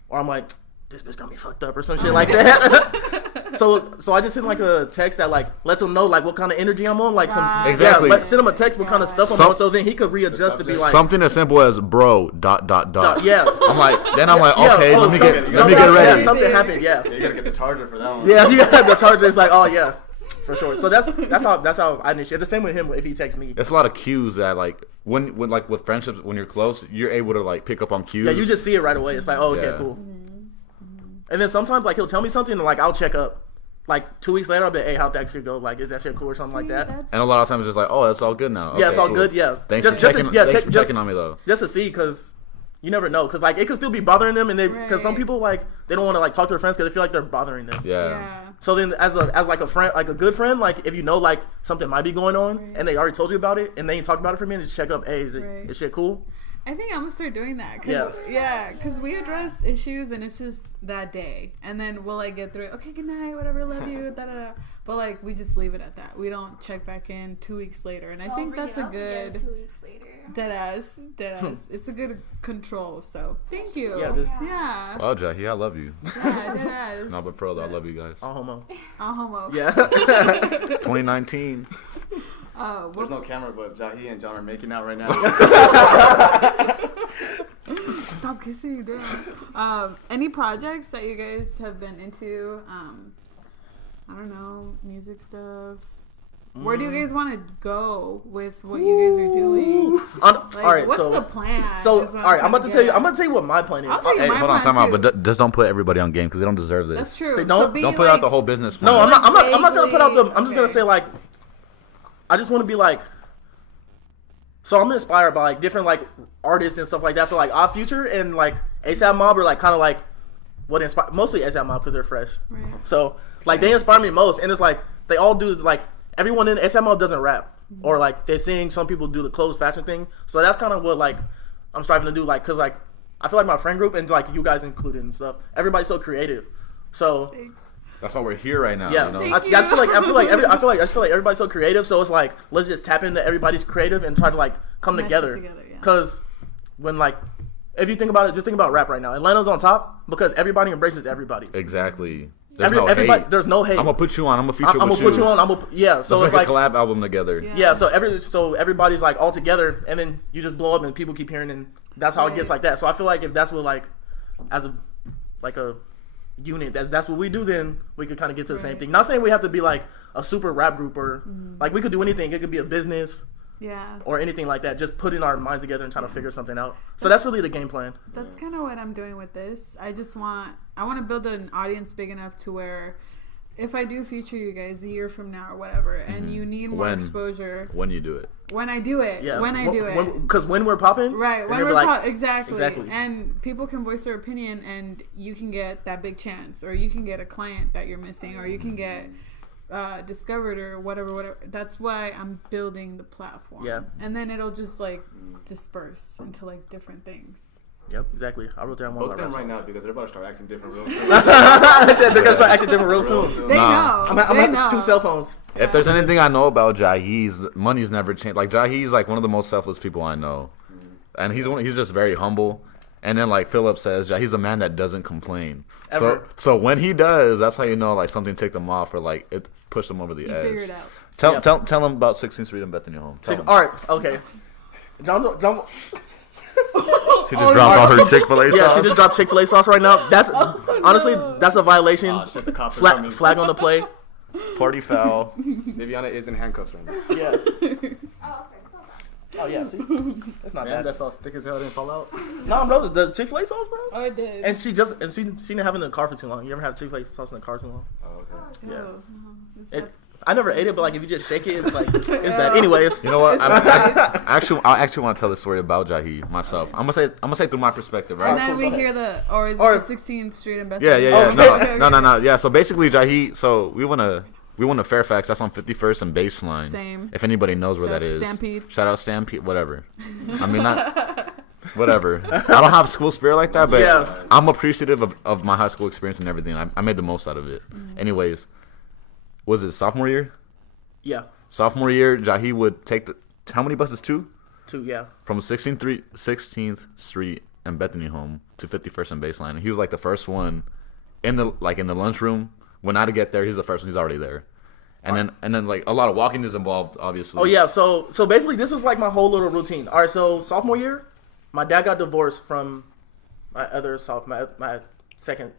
or I'm like, "This bitch got me fucked up," or some shit like that. So I just send like a text that like lets him know like what kind of energy I'm on, like some exactly. Yeah, send him a text what kind of stuff I'm on, so then he could readjust to be like something as simple as bro ... Yeah. I'm like, okay, let me get ready. Yeah, something happened. Yeah. You gotta get the charger for that one. Yeah, you gotta have the charger. It's like, oh yeah, for sure. So that's how I initiate. The same with him if he texts me. It's a lot of cues that like when like with friendships, when you're close, you're able to like pick up on cues. Yeah, you just see it right away. It's like, oh, okay, cool. And then sometimes like he'll tell me something and like I'll check up. Like 2 weeks later, I'll be, hey, how'd that shit go? Like, is that shit cool or something like that? And a lot of times it's just like, oh, that's all good now. Okay, yeah, it's all cool. good. Yeah. Thanks for checking on me though. Just to see, because you never know, because like it could still be bothering them, and because some people like they don't want to like talk to their friends because they feel like they're bothering them. Yeah. So then, as like a friend, like a good friend, like if you know like something might be going on, Right. and they already told you about it, and they ain't talked about it for a minute, just check up. Hey, is shit cool? I think I'm gonna start doing that. Cause we address issues and it's just that day, and then we'll like get through it. Okay, good night, whatever, love you, da da da. But like we just leave it at that. We don't check back in 2 weeks later, and I think that's a good 2 weeks later. dead ass. It's a good control. So thank you. Yeah, Well, Jahi, I love you. Yeah, dead ass. No, but pro, I love you guys. all homo. All homo. Yeah. 2019. There's no camera, but Jahi and John are making out right now. Stop kissing, damn. Any projects that you guys have been into? I don't know, music stuff. Where do you guys want to go with what you guys are doing? All right, what's so the plan? all right, I'm about to tell you. I'm gonna tell you what my plan is. I'll tell you Hey, my hold on, plan time out. too. But just don't put everybody on game because they don't deserve this. That's true. They don't? be Don't put out the whole business plan. No, I'm not gonna put out the. I'm just Okay. gonna say like, I just want to be like. So I'm inspired by like different like artists and stuff like that. So like Odd Future and like ASAP Mob are like kind of like what inspired mostly ASAP Mob because they're fresh. Right. So like they inspire me most, and it's like they all do like everyone in ASAP Mob doesn't rap or like they sing. Some people do the clothes fashion thing. So that's kind of what like I'm striving to do. Like because like I feel like my friend group and like you guys included and stuff. Everybody's so creative. So. Thanks. That's why we're here right now. Yeah, You know? Thank I just feel like I feel like everybody's so creative. So it's like let's just tap into everybody's creative and try to like come Mesh it together. together, yeah. Because when like if you think about it, just think about rap right now. Atlanta's on top because everybody embraces everybody. Exactly. There's no everybody, hate. there's no hate. I'm gonna put you on. I'm gonna feature I'm gonna with put you on. Yeah. So Let's it's make like a collab album together. Yeah. so everybody's like all together, and then you just blow up, and people keep hearing, and that's how it gets Right. like that. So I feel like if that's what like as a like a unit, that's what we do, then we could kind of get to the same Right. thing. Not saying we have to be like a super rap group or like we could do anything. It could be a business Yeah. or anything like that. Just putting our minds together and trying to figure something out. So that's really the game plan. That's kind of what I'm doing with this. I want to build an audience big enough to where if I do feature you guys a year from now or whatever, and you need more exposure, When you do it. when I do it, Yeah. when I do it. Because when we're popping, Right, and when they'll we're be like, exactly, and people can voice their opinion, and you can get that big chance, or you can get a client that you're missing, or you can get discovered, or whatever. That's why I'm building the platform. Yeah. And then it'll just like disperse into like different things. Yep, exactly. I wrote down one Book of my them rap right now songs. because they're about to start acting different real soon. I said they're gonna start acting different real soon. They Nah. know. I'm They gonna know. have 2 cell phones. If there's anything I know about Jahi's, money's never changed. Like Jahi's like one of the most selfless people I know, and he's just very humble. And then like Philip says, Jahi's a man that doesn't complain. Ever. So when he does, that's how you know like something ticked him off or like it pushed him over the You edge. figure it out. Tell him about 16th Street and Bethany Home. Tell him. All right, okay. John, She just dropped all her Chick-fil-A yeah, sauce. she just dropped Chick-fil-A sauce right now. That's honestly that's a violation. Oh, shit, the cops are coming. Flag on the play. Party foul. Viviana is in handcuffs right now. Yeah. Oh, okay. Oh yeah. See, it's not Man, bad. that sauce thick as hell didn't fall out. No, bro, the Chick-fil-A sauce, bro. Oh, it did. And she didn't have it in the car for too long. You ever have Chick-fil-A sauce in the car too long? Oh, okay. Yeah. Oh, it's I never ate it, but like if you just shake it, it's like it's bad. Anyways, You know what? I actually want to tell the story about Jahi myself. I'm gonna say through my perspective, and right? then cool, we go ahead. hear or is Or- it 16th Street and Bethany? Yeah. Okay. No. Yeah. So basically, Jahi. So we went to Fairfax. That's on 51st and Baseline. Same. If anybody knows where Shout that out is. Stampede. Shout out Stampede. Whatever. I mean, not. Whatever. I don't have school spirit like that, but Yeah. I'm appreciative of my high school experience and everything. I made the most out of it. Anyways, was it sophomore year? yeah, Sophomore year, Jahi would take how many buses? 2? 2, yeah. From 16th Street and Bethany Home to 51st and Baseline. And he was like the first one in the lunchroom. When I to get there, he's the first one. He's already there. And then like a lot of walking is involved, obviously. Oh yeah, so basically this was like my whole little routine. All right, so sophomore year, my dad got divorced from my first stepmom,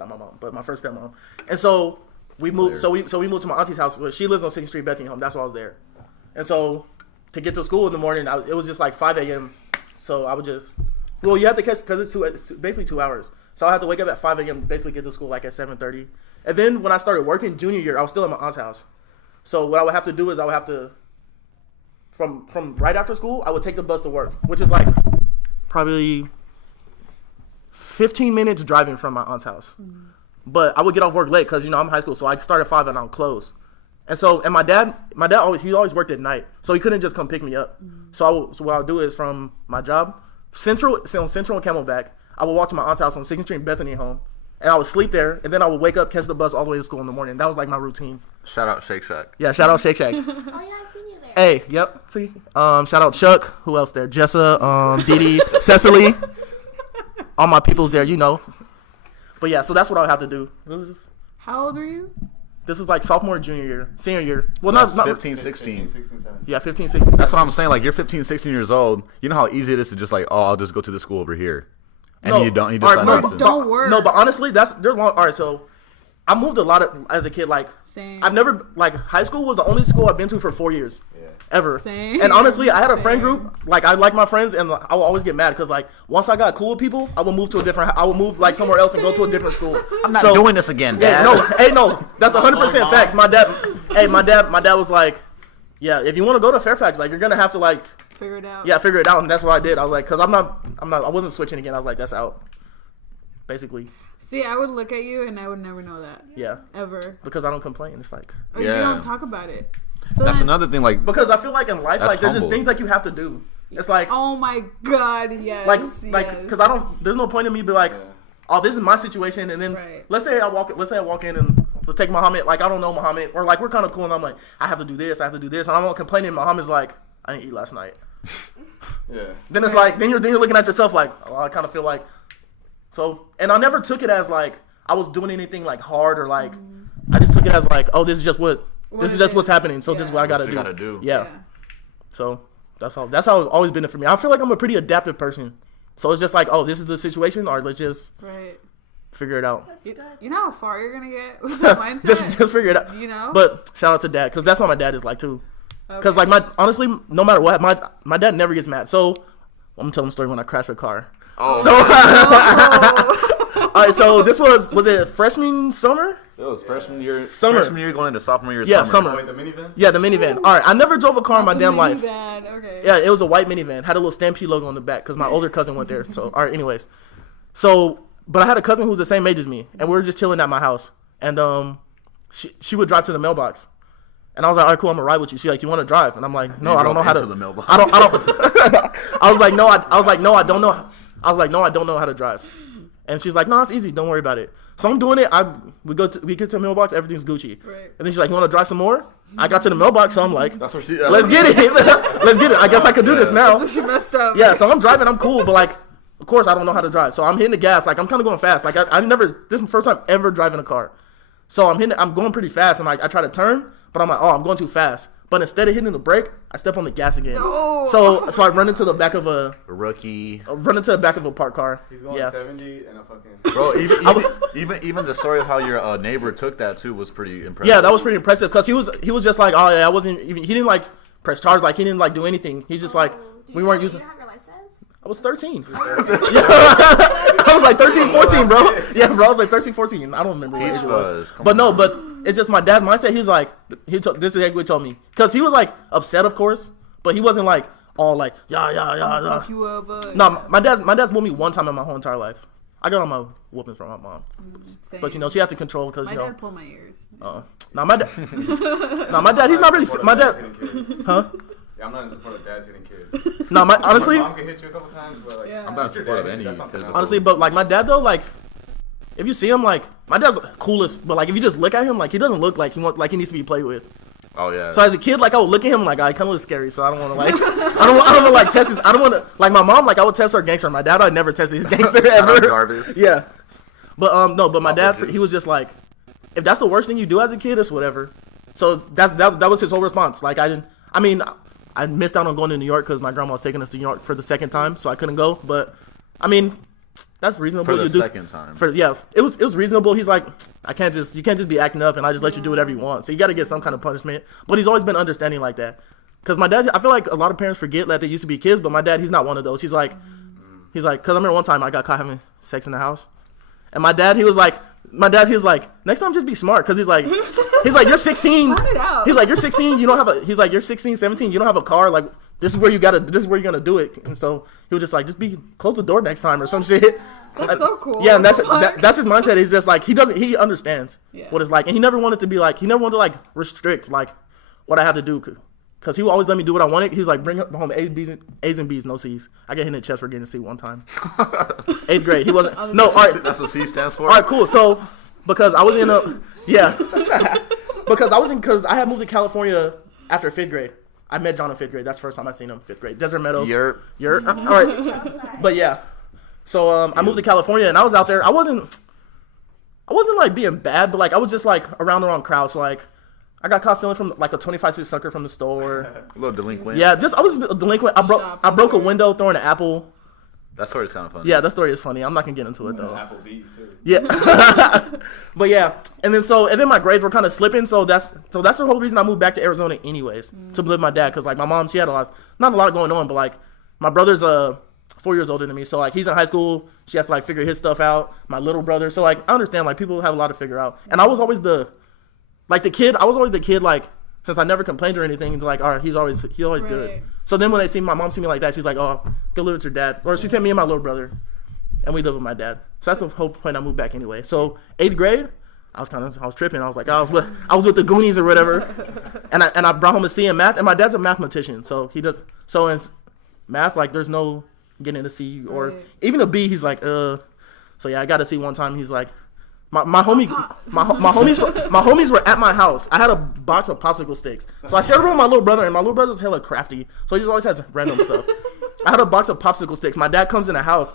not my mom, but my first stepmom. And so we moved. So we moved to my auntie's house. She lives on 6th Street, Bethany Home. That's why I was there. And so to get to school in the morning, it was just like 5 a.m. So I would just you have to catch because it's basically 2 hours. So I had to wake up at 5 a.m. basically get to school like at 7:30. And then when I started working junior year, I was still at my aunt's house. So what I would have to do is I would have to, from right after school, I would take the bus to work, which is like probably 15 minutes driving from my aunt's house. but I would get off work late because, I'm in high school, so I start at 5 and I'll close. And so, and my dad always worked at night, so he couldn't just come pick me up. So what I'll do is from my job, Central and Camelback, I would walk to my aunt's house on 2nd Street, Bethany home, and I would sleep there, and then I would wake up, catch the bus all the way to school in the morning. That was like my routine. Shout out Shake Shack. Yeah, shout out Shake Shack. Oh yeah, I seen you there. Hey, yep. See, shout out Chuck. Who else there? Jessa, Didi, Cecily. All my peoples there, But yeah, so that's what I would have to do. How old are you? This was like sophomore, junior year, senior year. Well, So that's not 15, 16. 16, 17. Yeah, 15, 16. That's what I'm saying. Like, you're 15, 16 years old. You know how easy it is to just like, oh, I'll just go to the school over here. And you don't. You decide not to. Don't work. No, but honestly, there's long. All right, so I moved a lot as a kid. Like, Same. I've never, high school was the only school I've been to for 4 years. Yeah. Ever. Same. And honestly, I had a friend Same. group. Like, I like my friends, and I would always get mad because, like, once I got cool with people, I would move like somewhere else and go to a different school. I'm not doing this again, Dad. No, that's 100% facts. My dad was like, yeah, if you want to go to Fairfax, like, you're gonna have to like Figure it out. Yeah, figure it out, and that's what I did. I was like, because I wasn't switching again. I was like, that's out, basically. See, I would look at you and I would never know that. Yeah. Ever. Because I don't complain. It's like, Or you don't talk about it. So that's then, another thing. Like, because I feel like in life, That's like, there's just humble. things like you have to do. It's like, oh my God, yes. like, because there's no point in me be like, oh, this is my situation, and then Right. let's say I walk in and let's take Mohammed. Like, I don't know Mohammed, or like we're kind of cool, and I'm like, I have to do this, and I'm not complaining. Mohammed's like, I didn't eat last night. Yeah. Then it's like, then you're looking at yourself like, oh, I kind of feel like, so, and I never took it as like I was doing anything like hard or like, I just took it as like, oh, this is just what's happening. So this is what I gotta What you gotta do. Yeah. So that's how it's always been for me. I feel like I'm a pretty adaptive person. So it's just like, oh, this is the situation, or let's just Right. figure it out. That's good. You know how far you're gonna get with that mindset. just figure it out. You know. But shout out to dad, because that's what my dad is like too. Because like honestly, no matter what, my dad never gets mad. So I'm gonna tell him a story when I crash a car. oh, So all right, so this was it freshman summer? it was freshman year. Summer. Freshman year going into sophomore year. Yeah, summer. summer. Wait, the minivan? Yeah, the minivan. All right, I never drove a car in my damn life. Bad. Okay. Yeah, it was a white minivan. Had a little Stampede logo on the back because my older cousin went there. So, all right, anyways. So, but I had a cousin who was the same age as me, and we were just chilling at my house. And she would drive to the mailbox. And I was like, all right, cool, I'm going to ride with you. She's like, you want to drive? And I'm like, no, I don't know how to. the mailbox. I don't. I was like, no, I don't know how to drive. And she's like, no, it's easy. Don't worry about it. So I'm doing it. We get to the mailbox. Everything's Gucci. Right. And then she's like, you want to drive some more? I got to the mailbox, so I'm like, That's what she. let's get it. Let's get it. I guess I could do this now. So she messed up. Yeah, so I'm driving. I'm cool, but like, of course, I don't know how to drive. So I'm hitting the gas. Like, I'm kind of going fast. Like, I never. This is my first time ever driving a car. So I'm going pretty fast, and like I try to turn, but I'm like, oh, I'm going too fast. But instead of hitting the brake, I step on the gas again. No. So I run into the back of a Rookie. parked car. He's going Yeah. 70 and a fucking. Bro, even the story of how your neighbor took that too was pretty impressive. Yeah, that was pretty impressive because he was just like, oh yeah, I wasn't even. He didn't like press charge. Like he didn't like do anything. He's just like, we weren't using. You don't have your license? I was 13. I was like 13, 14, bro. Yeah, bro, I was like 13, 14. I don't remember what age it was. Come But on, no, man. but it's just my dad's mindset. He's like, this is exactly what he told me. Because he was like upset, of course, but he wasn't like all like, yeah. Fuck you up. No, my dad's moved me one time in my whole entire life. I got all my whoopings from my mom. Same. But, she had to control because, my dad pulled my ears. my dad, he's not really, my dad, huh? Yeah, I'm not in support of dads hitting kids. No, honestly, My mom can hit you a couple times, but like, Yeah. I'm not in support of That's any something physical. honestly, but like my dad though, like if you see him, like my dad's coolest, but like if you just look at him, like he doesn't look like he needs to be played with. Oh yeah. So as a kid, like I would look at him like I kind of look scary, so I don't want to like I don't want to like test his. I don't want to like my mom, like I would test her gangster. My dad, I'd never test his gangster Shout out ever. Jarvis. Yeah, but no, but my dad, Opposite. he was just like, if that's the worst thing you do as a kid, it's whatever. So that was his whole response. Like I missed out on going to New York because my grandma was taking us to New York for the second time, so I couldn't go. But I mean, that's reasonable. For the to do. second time. It was reasonable. He's like, you can't just be acting up and I just let you do whatever you want. So you got to get some kind of punishment. But he's always been understanding like that. Because my dad, I feel like a lot of parents forget that they used to be kids, but my dad, he's not one of those. He's like, because I remember one time I got caught having sex in the house, and my dad, he was like, next time just be smart, because he's like, you're 16. Cut it out. He's like, you're 16. You don't have you're 16, 17. You don't have a car. Like this is where you're gonna do it. And so he was just like, just close the door next time or some shit. That's so cool. Yeah, and that's his mindset. He's just like he understands what it's like, and he never wanted to like restrict like what I have to do, because he would always let me do what I wanted. He's like, bring home A's and B's, no C's. I get hit in the chest for getting a C one time. 8th grade, he wasn't. All right, that's what C stands for. All right, cool. So because I was because I had moved to California after 5th grade. I met John in 5th grade. That's the first time I seen him. 5th grade, Desert Meadows. You're all right, but yeah. So I moved to California, and I was out there. I wasn't like being bad, but like I was just like around the wrong crowd. So like I got caught stealing from like a 25-cent sucker from the store. A little delinquent. Yeah, I was a delinquent. I broke a window throwing an apple. That story's kind of funny. Yeah, that story is funny. I'm not gonna get into it though. Applebee's too. Yeah, but yeah, and then my grades were kind of slipping. So that's the whole reason I moved back to Arizona, anyways, to live with my dad. Cause like my mom, she had not a lot going on, but like my brother's 4 years older than me, so like he's in high school. She has to like figure his stuff out. My little brother, so like I understand like people have a lot to figure out, and I was always the kid. I was always the kid like, since I never complained or anything. It's like, all right, he's always good. So then when my mom see me like that, she's like, oh, go live with your dad, or she sent me and my little brother, and we live with my dad. So that's the whole point. I moved back anyway. So 8th grade, I was tripping. I was like, I was with the Goonies or whatever, and I brought home a C in math, and my dad's a mathematician, so he does. So in math, like there's no getting a C or even a B. He's like, So yeah, I got a C one time. He's like, my homies were at my house. I had a box of popsicle sticks, so I shared it with my little brother, and my little brother's hella crafty, so he just always has random stuff. I had a box of popsicle sticks. My dad comes in the house,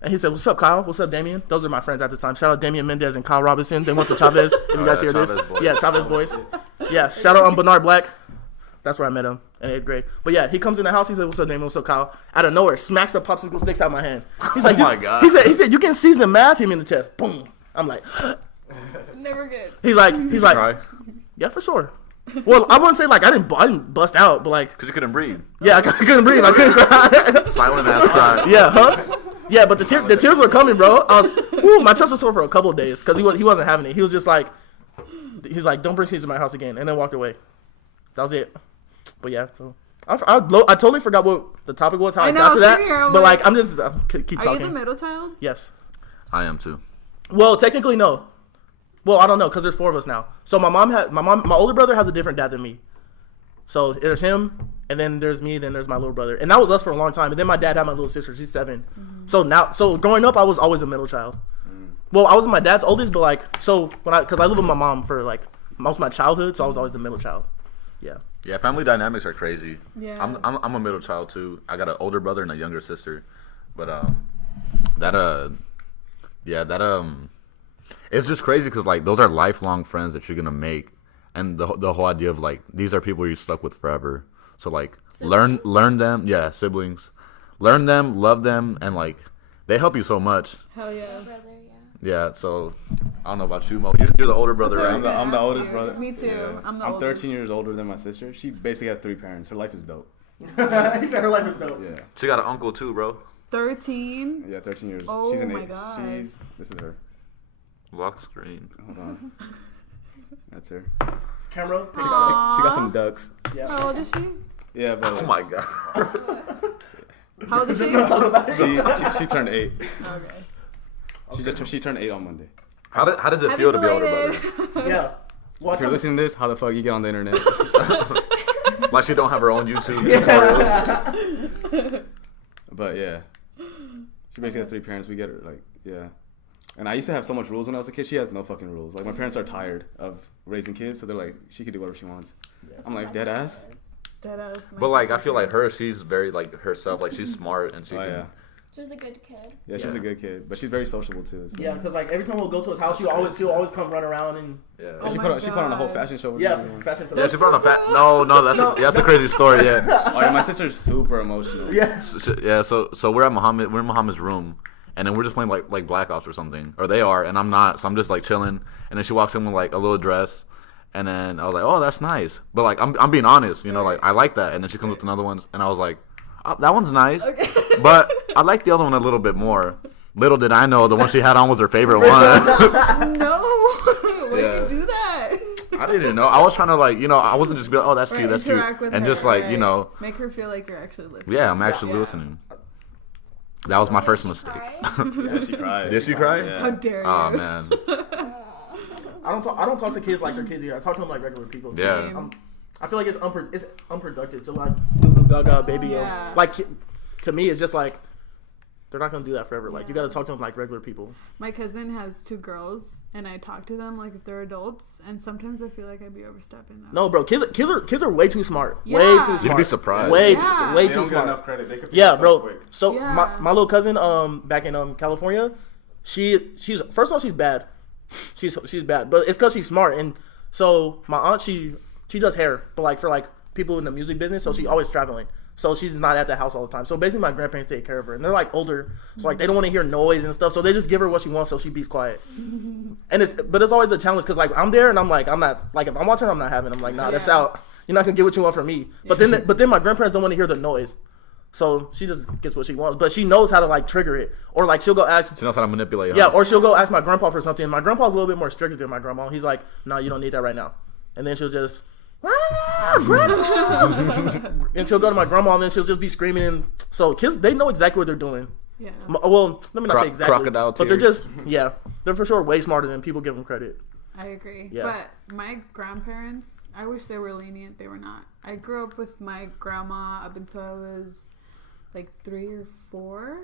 and he said, "What's up, Kyle? What's up, Damien?" Those are my friends at the time. Shout out Damian Mendez and Kyle Robinson. They went to Chavez. If you guys hear this, Chavez boys. Yeah, shout out Bernard Black. That's where I met him in 8th grade. But yeah, he comes in the house. He said, "What's up, Damien? What's up, Kyle?" Out of nowhere, smacks the popsicle sticks out of my hand. He's like, "Oh my god!" He said, "You can season math." Hit me in the chest. Boom. I'm like, never good. He's like, yeah, for sure. Well, I wouldn't say like I didn't bust out, but like, because you couldn't breathe. Yeah, I couldn't breathe. I couldn't cry. Silent ass cry. Yeah, huh? Yeah, but the tears were coming, bro. My chest was sore for a couple of days because he wasn't having it. He was just like, he's like, "Don't bring seeds to my house again," and then walked away. That was it. But yeah, so I totally forgot what the topic was, how I got to that. But like, I'm just keep talking. Are you the middle child? Yes. I am too. Well, technically no. Well, I don't know because there's 4 of us now. So my older brother has a different dad than me. So there's him, and then there's me, then there's my little brother, and that was us for a long time. And then my dad had my little sister. She's 7. Mm-hmm. So growing up, I was always a middle child. Well, I was my dad's oldest, but like because I lived with my mom for like most of my childhood, so I was always the middle child. Yeah. Yeah, family dynamics are crazy. Yeah. I'm a middle child too. I got an older brother and a younger sister, but it's just crazy because like those are lifelong friends that you're gonna make, and the whole idea of like these are people you're stuck with forever. So like siblings. learn them, siblings, learn them, love them, and like they help you so much. Hell yeah. Yeah, so I don't know about you, Mo. You're the older brother, right? I'm the oldest brother. Me too. Yeah. I'm 13 years older than my sister. She basically has 3 parents. Her life is dope. He said her life is dope. Yeah. She got an uncle too, bro. 13? Yeah, 13 years. Oh She's an my 8. god. This is her. Lock screen. Hold on. That's her. Camera. She got some ducks. Yeah. How old is she? Yeah, but Oh my god. How old is she? she turned 8. Okay. She turned 8 on Monday. How does it feel to be older brother? Yeah. Well, if you're listening to this, how the fuck you get on the internet? Like she don't have her own YouTube tutorials. But yeah, she basically has 3 parents. We get her And I used to have so much rules when I was a kid. She has no fucking rules. Like my parents are tired of raising kids, so they're like, she can do whatever she wants. Yeah. I'm like, dead ass. But like I feel like she's very like herself. Like she's smart and she can. Yeah. She's a good kid. Yeah, she's a good kid, but she's very sociable too. So. Yeah, because like every time we'll go to his house, she'll always come run around and. Yeah. Oh She put on a whole fashion show. With yeah, me. fashion show. Yeah, she put on a No, that's a crazy story. Yeah. Oh yeah, my sister's super emotional. Yeah. So we're at Mohammed. We're in Mohammed's room, and then we're just playing like Black Ops or something, or they are, and I'm not. So I'm just like chilling, and then she walks in with like a little dress. And then I was like, "Oh, that's nice," but like I'm being honest, you know, like I like that. And then she comes with another one, and I was like, "Oh, that one's nice," okay. But I like the other one a little bit more. Little did I know the one she had on was her favorite one. No, why'd you do that? I didn't know. I was trying to like, you know, I wasn't just be like, "Oh, that's cute, that's cute," and just like, you know, make her feel like you're actually listening. Yeah, I'm actually listening. That was my first mistake. Yeah, she cried. Did she cry? Yeah. How dare you? Oh man. I don't talk to kids like they're kids either. I talk to them like regular people. So Yeah. I feel like it's unproductive to like goo goo gaga baby. Yeah. Like to me, it's just like they're not gonna do that forever. Like you got to talk to them like regular people. My cousin has 2 girls, and I talk to them like if they're adults, and sometimes I feel like I'd be overstepping them. No, bro, kids are way too smart. Yeah. Way too smart. You'd be surprised. Way Yeah. too They don't get smart. enough credit. They could pick Yeah, this up bro. quick. So Yeah. my little cousin back in California, she's first of all she's bad. She's bad, but it's because she's smart. And so my aunt she does hair, but like for like people in the music business, so she's always traveling. So she's not at the house all the time. So basically my grandparents take care of her, and they're like older, so like they don't want to hear noise and stuff. So they just give her what she wants, so she beats quiet. And it's always a challenge because like I'm there and I'm not like if I'm watching, I'm not having. I'm like that's out. You're not gonna get what you want from me. But then my grandparents don't want to hear the noise. So she just gets what she wants, but she knows how to like trigger it, or like she'll go ask. She knows how to manipulate. Yeah, Huh? or she'll go ask my grandpa for something. My grandpa's a little bit more strict than my grandma. He's like, no, you don't need that right now. And then she'll just, and she'll go to my grandma, and then she'll just be screaming. And so kids, they know exactly what they're doing. Yeah. Well, let me not say exactly, crocodile but they're tears. just they're for sure way smarter than people give them credit. I agree. Yeah. But my grandparents, I wish they were lenient. They were not. I grew up with my grandma up until I was like 3 or 4.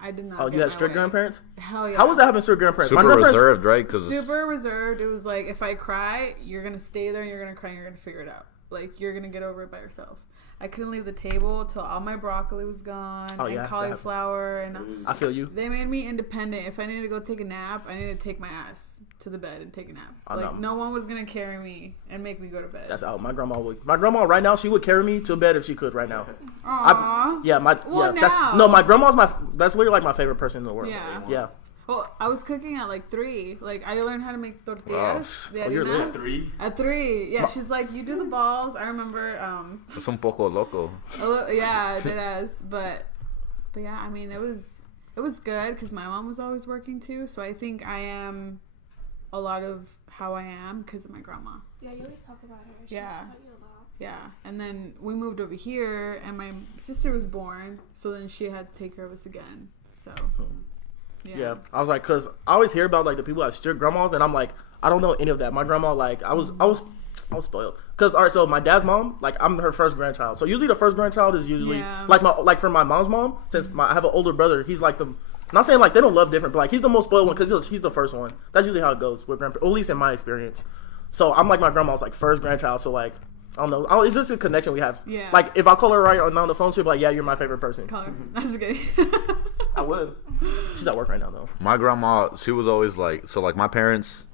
I did not. Oh, get you had my strict way. grandparents? Hell yeah. How was that having strict grandparents? Super My grandparents, reserved, right? Because Super reserved. It was like, if I cry, you're gonna stay there and you're gonna cry and you're gonna figure it out. Like, you're gonna get over it by yourself. I couldn't leave the table till all my broccoli was gone, Oh, yeah, and that cauliflower, and I feel you. they made me independent. If I needed to go take a nap, I needed to take my ass to the bed and take a nap. I Like, know. no one was gonna carry me and make me go to bed. That's out. My grandma right now, she would carry me to bed if she could right now. Aww. Well, now. My grandma's that's literally like my favorite person in the world. Yeah. Yeah. Well, I was cooking at like 3. Like, I learned how to make tortillas. Oh, you're harina. lit. 3. At 3. Yeah, she's like, you do the balls. I remember, it's un poco loco. yeah, it is. But yeah, I mean, it was good because my mom was always working too. So I think I am a lot of how I am because of my grandma. Yeah, you always talk about her. She Yeah. taught you a lot. Yeah, and then we moved over here, and my sister was born, so then she had to take care of us again. So Yeah. I was like, cause I always hear about like the people that strict grandmas, and I'm like, I don't know any of that. My grandma, like, I was spoiled. Cause all right, so my dad's mom, like, I'm her first grandchild. So usually the first grandchild is usually Yeah. like for my mom's mom, since I have an older brother, he's like not saying like they don't love different, but like he's the most spoiled one because he's the first one. That's usually how it goes with grandpa, at least in my experience. So I'm like my grandma's like first grandchild, so like I don't know. It's just a connection we have. Yeah. Like if I call her right on the phone, she'll be like, "Yeah, you're my favorite person." color. That's good. I would. She's at work right now though. My grandma, she was always like, so like my parents,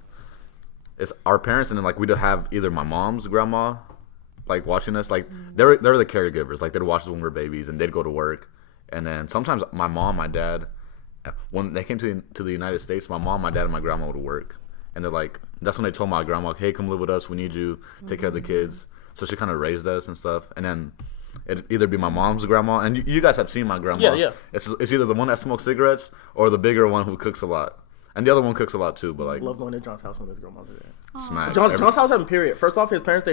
it's our parents, and then like we'd have either my mom's grandma, like watching us, like they're the caregivers, like they'd watch us when we were babies, and they'd go to work, and then sometimes my mom, my dad, when they came to the United States, my mom, my dad, and my grandma would work, and they're like, that's when they told my grandma, hey, come live with us, we need you, take care of the kids. So she kind of raised us and stuff, and then it'd either be my mom's grandma, and you guys have seen my grandma. Yeah. It's either the one that smokes cigarettes or the bigger one who cooks a lot, and the other one cooks a lot too. But like, I love going to John's house when his grandma's there. smack. John's house having period. First off, his parents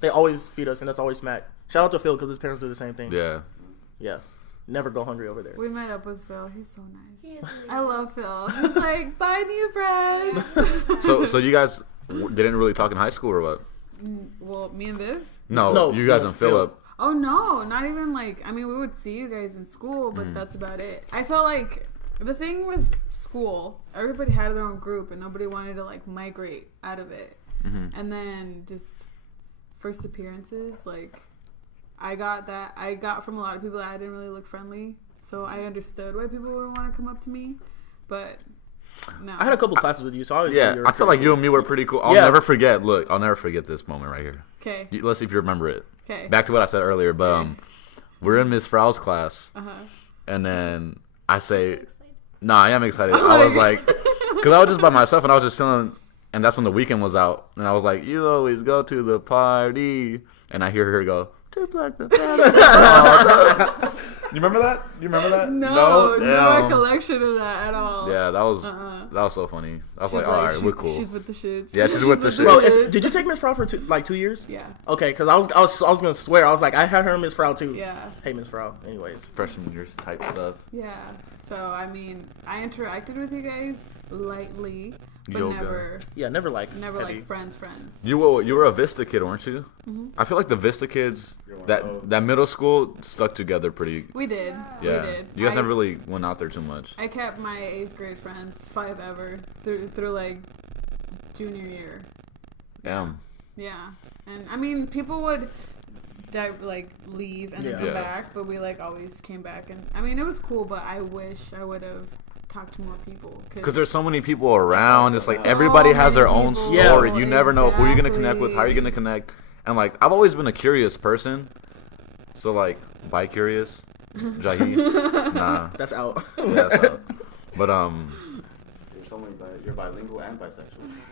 they always feed us, and that's always smack. Shout out to Phil because his parents do the same thing. Yeah. Never go hungry over there. We met up with Phil. He's so nice. He is really I love Phil. He's like, bye, new friends. So you guys didn't really talk in high school or what? Well, me and Viv? No, you guys no, and Philip. Oh, no. Not even like, I mean, we would see you guys in school, but that's about it. I felt like the thing with school, everybody had their own group and nobody wanted to like migrate out of it. And then just first appearances, like I got from a lot of people that I didn't really look friendly. So I understood why people would want to come up to me, but no. I had a couple classes with you, so I always Yeah, knew I feel like you and me were pretty cool. I'll never forget. Look, I'll never forget this moment right here. Okay. Let's see if you remember it. Okay. Back to what I said earlier, but we're in Miss Frau's class, Uh-huh. and then I say, "Nah, I am excited." I was like, because I was just by myself, and I was just chilling, and that's when the weekend was out, and I was like, "You always go to the party," and I hear her go, "To black the remember that? You remember that? No Damn. recollection of that at all. Yeah, that was so funny. I was She's like, all right, we're cool. She's with the shits. Yeah, she's with the shits. Bro, did you take Miss Frau for 2 years? Yeah. Okay, because I was gonna swear. I was like, I had her and Miss Frau too. Yeah. Hey, Miss Frau. Anyways. Freshman year type stuff. Yeah. So I mean, I interacted with you guys lightly, but Yoga. never like heavy. like friends. You were a Vista kid, weren't you? Mm-hmm. I feel like the Vista kids that middle school stuck together pretty. We did. Yeah. We did. You guys never really went out there too much. I kept my 8th grade friends, 5 ever, through like junior year. Damn. Yeah. And I mean, people would like leave and then come Yeah. back, but we like always came back, and I mean, it was cool, but I wish I would have talked to more people Because there's so many people around. It's like So everybody has their many own people. story. Yeah. You never know who you're gonna connect with, how you're Exactly. gonna connect. And like I've always been a curious person. So like bi curious. Jahi. Nah. That's out. Yeah, that's out. But You're bilingual and bisexual.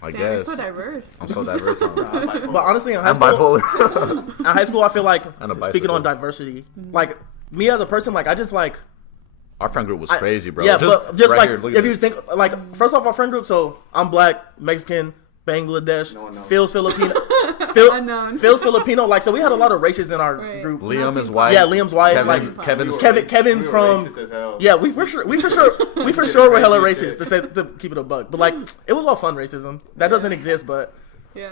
I Damn, you're guess so diverse. I'm so diverse. But honestly, in high I'm school, bipolar. in high school, I feel like And a speaking bicycle. on diversity, like me as a person, like I just like. Our friend group was crazy, bro. Yeah, but just right like here, look at if you this. think like first off, our friend group. So I'm black, Mexican, Bangladesh, No one knows. Phil's Filipino, Unknown. Phil's Filipino. Like so, we had a lot of races in our Right. group. Liam is Nothing- white. Yeah, Liam's white. Kevin, Like Kevin's Kevin's we were from. racist as hell. Yeah, we for sure were hella racist to keep it a buck. But like it was all fun racism. That doesn't exist, but Yeah.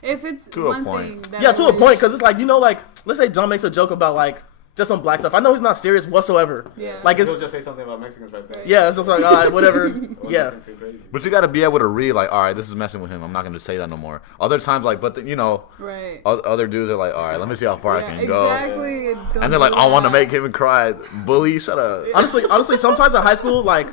If it's To a one point. thing that yeah, I to a wish- point because it's like like let's say John makes a joke about like just some black stuff. I know he's not serious whatsoever. Yeah. Like He'll it's just say something about Mexicans right there. Right. yeah, it's just like all right, whatever. It wasn't Yeah. nothing too crazy. But you got to be able to read, like, all right, this is messing with him. I'm not going to say that no more. Other times, like, but you know, Right. other dudes are like, all right, let me see how far I Yeah, can go. exactly. Don't And they're like, do I want to that. make him cry. Bully, shut up. Honestly, sometimes in high school, like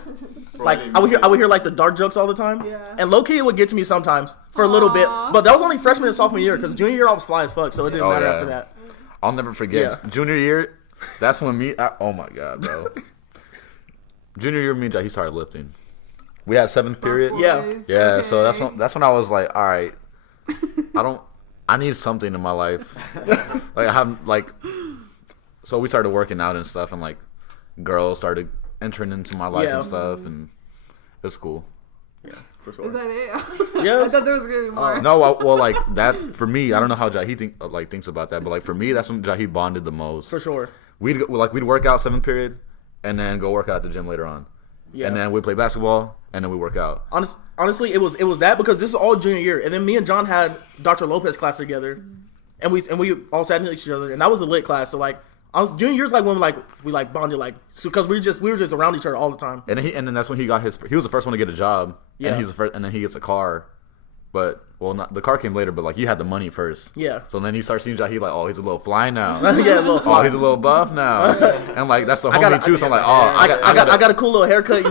I would hear like the dark jokes all the time. Yeah. And low key it would get to me sometimes for a little bit, Aw. but that was only freshman and sophomore year because junior year I was fly as fuck, so it didn't Oh, matter yeah. after that. I'll never forget. Yeah. Junior year, that's when oh my God, bro. Junior year, me and Jahi started lifting. We had 7th period. Yeah. Boys, Yeah, so okay. that's when I was like, all right, I need something in my life. Like I have like, so we started working out and stuff, and like girls started entering into my life Yeah. and stuff, and it's cool. Yeah, for Is sure. that it? Yeah, I thought there was gonna be more. No, well, like that for me, I don't know how Jahi thinks about that, but like for me, that's when Jahi bonded the most. For sure. We'd work out 7th period, and then go work out at the gym later on. Yeah. And then we play basketball, and then we work out. Honestly, it was that because this is all junior year, and then me and John had Dr. Lopez class together, and we all sat next to each other, and that was a lit class. So like, junior year's like when we bonded because we were just around each other all the time. And then that's when he got he was the first one to get a job. Yeah. And he's the first, and then he gets a car. But the car came later, but like he had the money first. Yeah. So then you start seeing Jahi like, oh, he's a little fly now. Yeah, a little Oh, fly. he's a little buff now. And like that's the homie gotta- too. So I'm like, oh, I got a cool little haircut,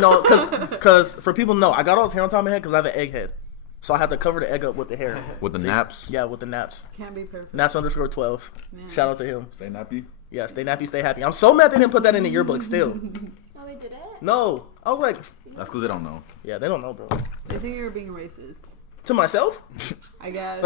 because for people to know, I got all this hair on top of my head because I have an egg head, so I had to cover the egg up with the hair. with the naps. Yeah, with the naps. Can't be perfect. Naps_12. Yeah. Shout out to him. Stay nappy. Yeah, stay nappy, stay happy. I'm so mad they didn't put that in the yearbook still. Oh, they did it? No. I was like, That's because they don't know. yeah, they don't know, bro. I think you're being racist. To myself? I guess.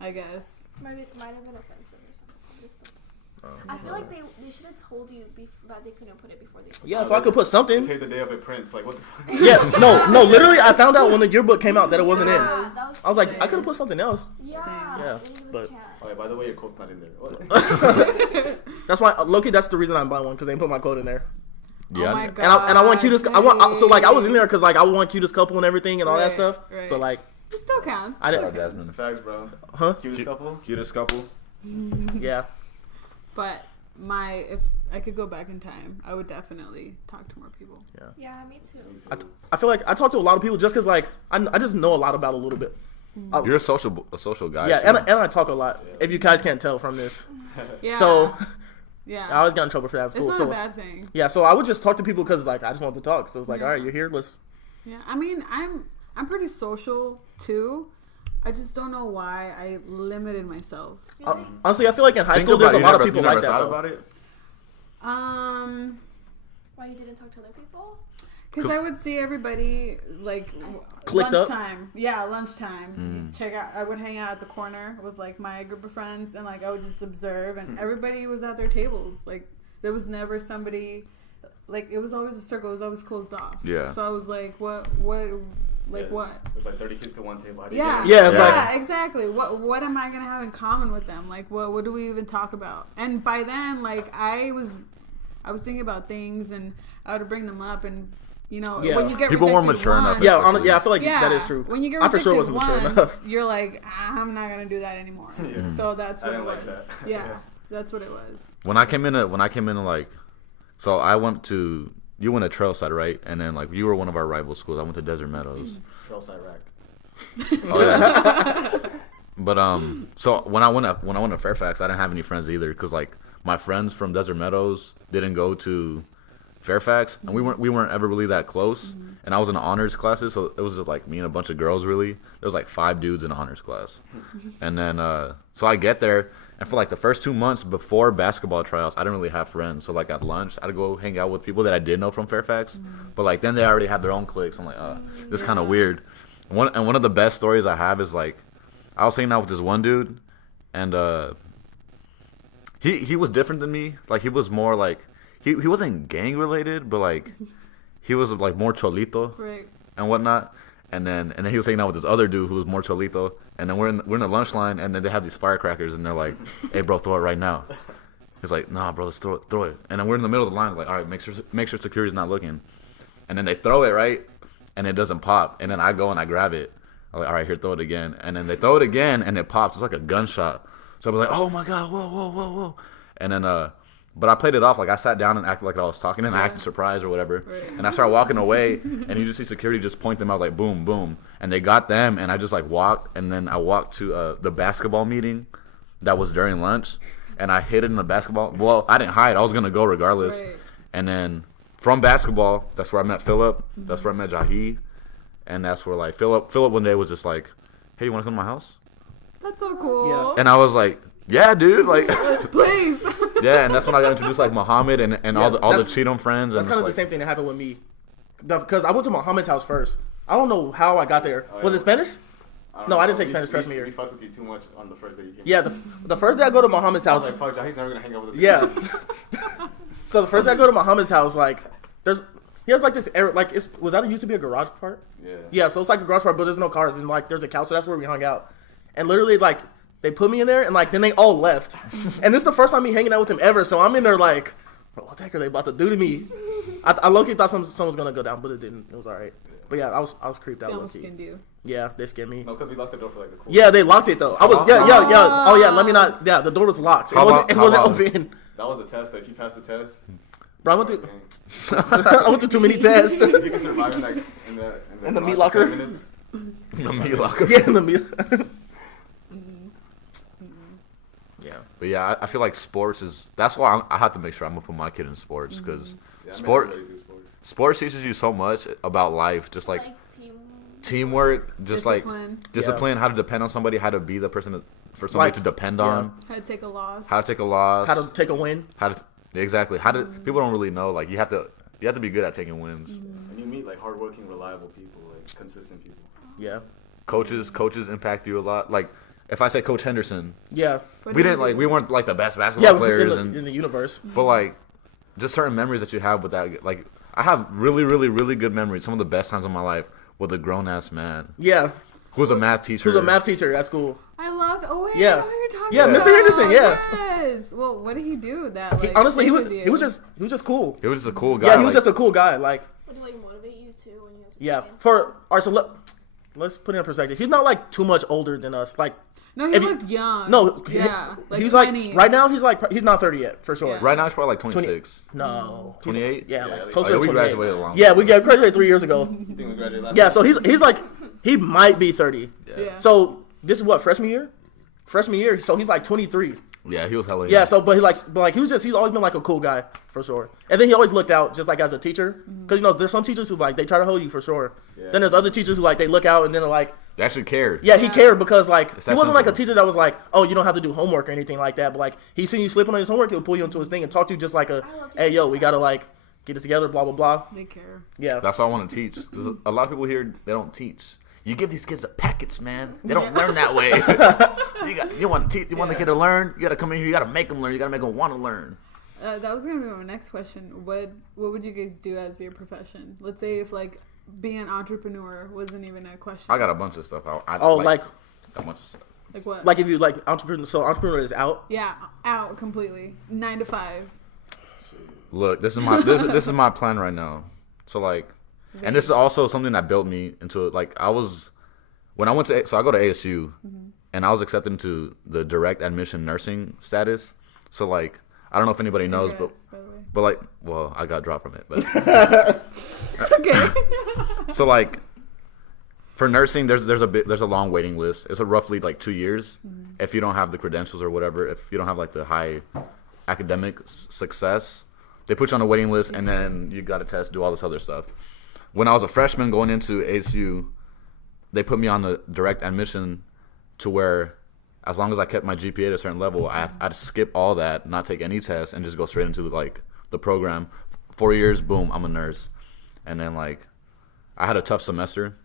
I guess. Might have been offensive or something. Just something. I feel like they should have told you that they couldn't put it before they put Yeah, so I could put something. Take the day of it prints. Like, what the fuck? Yeah, no, literally, I found out when the yearbook came out that it wasn't in. Yeah, that was I was like, sick. I could have put something else. Yeah, Yeah, they didn't but- give us a chance. Oh, yeah, by the way, your code's not in there. What? That's why, low-key, that's the reason I'm buying one, because they didn't put my code in there. Yeah. Oh my god. And I want cutest, so like, I was in there because like, I want cutest couple and everything and all that Right, stuff. right. But like, It still counts. I didn't, Jasmine. Facts, bro. huh? Cutest couple. Cutest couple. Yeah. But if I could go back in time, I would definitely talk to more people. Yeah, me too. I feel like I talk to a lot of people just because like, I just know a lot about a little bit. You're a social guy. Yeah, too. and I talk a lot. If you guys can't tell from this, Yeah. so yeah. I always got in trouble for that at It's school. not So a bad thing. yeah, so I would just talk to people because like I just want to talk. So it's like, Yeah. all right, you're here. Let's. Yeah. I mean, I'm pretty social too. I just don't know why I limited myself. Honestly, I feel like in high Think school about there's a it. lot You of people never like that. thought though. about it? Why you didn't talk to other people? Because I would see everybody like Clicked up? lunchtime. Yeah, lunchtime. Check out. I would hang out at the corner with like my group of friends, and like I would just observe, and everybody was at their tables. Like there was never somebody, like, it was always a circle. It was always closed off. Yeah. So I was like, what? Like, what? There's like 30 kids to one table. Exactly. What am I gonna have in common with them? Like, what do we even talk about? And by then, like, I was thinking about things, and I would bring them up, and when you get people weren't mature enough. I feel like that is true. When you get I for sure wasn't mature enough. You're like, I'm not gonna do that anymore. Yeah. So that's what it was. Like that. Yeah, that's what it was. When I came into like, so I went to. You went to Trailside, right? And then, like, you were one of our rival schools. I went to Desert Meadows. Trailside Rack. Oh, yeah. But, so when I went to Fairfax, I didn't have any friends either. Because, like, my friends from Desert Meadows didn't go to Fairfax. And we weren't ever really that close. Mm-hmm. And I was in honors classes. So it was just, like, me and a bunch of girls, really. There was, like, 5 dudes in honors class. And then, so I get there. And for, like, the first 2 months before basketball tryouts, I didn't really have friends. So, like, at lunch, I'd go hang out with people that I did know from Fairfax. Mm-hmm. But, like, then they already had their own cliques. I'm like, this is kind of weird. One of the best stories I have is, like, I was hanging out with this one dude. And he was different than me. Like, he was more, like, he wasn't gang-related. But, like, he was, like, more cholito and whatnot. And then he was hanging out with this other dude who was more cholito. And then we're in the lunch line, and then they have these firecrackers, and they're like, "Hey, bro, throw it right now." He's like, "Nah, bro, let's throw it." And then we're in the middle of the line, like, "All right, make sure security's not looking." And then they throw it, right, and it doesn't pop. And then I go and I grab it. I'm like, "All right, here, throw it again." And then they throw it again, and it pops. It's like a gunshot. So I was like, "Oh my god, whoa!" And then but I played it off, like I sat down and acted like I was talking, and I acted surprised or whatever. Right. And I started walking away, and you just see security just point them out, like boom, boom. And they got them, and I just like walked, and then I walked to the basketball meeting that was during lunch, and I hid in the basketball. Well, I didn't hide. I was going to go regardless. Right. And then from basketball, that's where I met Philip. Mm-hmm. That's where I met Jahi. And that's where, like, Philip one day was just like, "Hey, you want to come to my house?" That's so cool. Yeah. And I was like, "Yeah, dude, like, please." Yeah, and that's when I got introduced, like, Mohammed and all the Cheatham friends. That's kind of the same thing that happened with me. Because I went to Mohammed's house first. I don't know how I got there. Was it Spanish? No, I didn't take Spanish freshman year. We fucked with you too much on the first day you came. Yeah, the first day I go to Mohammed's house. I was like, fuck, Jahi's never going to hang out with us. Yeah. So the first day I go to Mohammed's house, like, he has, like, this area, like, was that used to be a garage part? Yeah. Yeah, so it's like a garage part, but there's no cars, and, like, there's a couch, so that's where we hung out. And literally, like, they put me in there, and, like, then they all left. And this is the first time me hanging out with them ever, so I'm in there, like, bro, what the heck are they about to do to me? I low-key thought someone was going to go down, but it didn't. It was all right. But, yeah, I was creeped out low-key. They skinned you. Yeah, they skinned me. No, because we locked the door for, like, a cool. Yeah, they locked it, though. Oh, yeah, let me not. Yeah, the door was locked. It wasn't open. That was a test, though. If you passed the test. Bro, I went through too many tests. You can survive in the meat locker. In the meat locker. Yeah, in the meat. Yeah, but yeah, I feel like sports is. That's why I have to make sure I'm gonna put my kid in sports because sports teaches you so much about life, just like teamwork, just discipline. Like discipline, how to depend on somebody, how to be the person for somebody to depend on, how to take a loss, how to take a win, exactly. People don't really know. Like you have to be good at taking wins. And you meet like hardworking, reliable people, like consistent people. Yeah. Coaches impact you a lot. Like if I say Coach Henderson, yeah, we weren't like the best basketball players in the universe. But like just certain memories that you have with that. Like I have really, really, really good memories. Some of the best times of my life with a grown ass man. Yeah. Who's a math teacher? At school. I love. Oh wait, yeah. I know who you're talking about. Mr. Henderson. Yeah. Yes. Well, what did he do? That like, honestly, he was just cool. He was just a cool guy. Yeah, he was just a cool guy. Like. Would he like motivate you too when you guys? Yeah. Alright, so let's put it in perspective. He's not like too much older than us. Like. No, he looked young. No, yeah. He's like right now. He's not 30 yet for sure. Yeah. Right now he's probably like 26. 28. Yeah, like closer to 28. We graduated a long. Yeah, we graduated 3 years ago. You think we graduated last yeah, so he's like he might be 30. Yeah. So this is what freshman year. So he's like 23. Yeah, he was hella young. Yeah, so he's always been like a cool guy for sure. And then he always looked out just like as a teacher because there's some teachers who like they try to hold you for sure. Yeah. Then there's other teachers who like they look out and then they're like. They actually cared. Yeah, he cared because like he wasn't like a teacher that was like, oh, you don't have to do homework or anything like that. But like he seen you slipping on his homework, he'll pull you into his thing and talk to you just like hey, yo, we gotta like get this together, blah blah blah. They care. Yeah, that's all I want to teach. There's a lot of people here they don't teach. You give these kids the packets, man. They don't learn that way. You want the kid to learn. You got to come in here. You got to make them learn. You got to make them want to learn. That was gonna be my next question. What would you guys do as your profession? Let's say if like being an entrepreneur wasn't even a question. I got a bunch of stuff. like a bunch of stuff. Like what? Like if you like entrepreneur, so entrepreneur is out. Yeah, out completely. 9 to 5. Look, this is my this is my plan right now. So like, and this is also something that built me into like I was when I went to I go to ASU, and I was accepted into the direct admission nursing status. So like I don't know if anybody knows, but like well I got dropped from it. But okay. So like for nursing, there's a long waiting list. It's a roughly like 2 years if you don't have the credentials or whatever. If you don't have like the high academic success, they put you on a waiting list, and then you got to test, do all this other stuff. When I was a freshman going into ASU, they put me on the direct admission to where as long as I kept my GPA at a certain level, I'd skip all that, not take any tests, and just go straight into like the program. 4 years, boom, I'm a nurse. And then like I had a tough semester.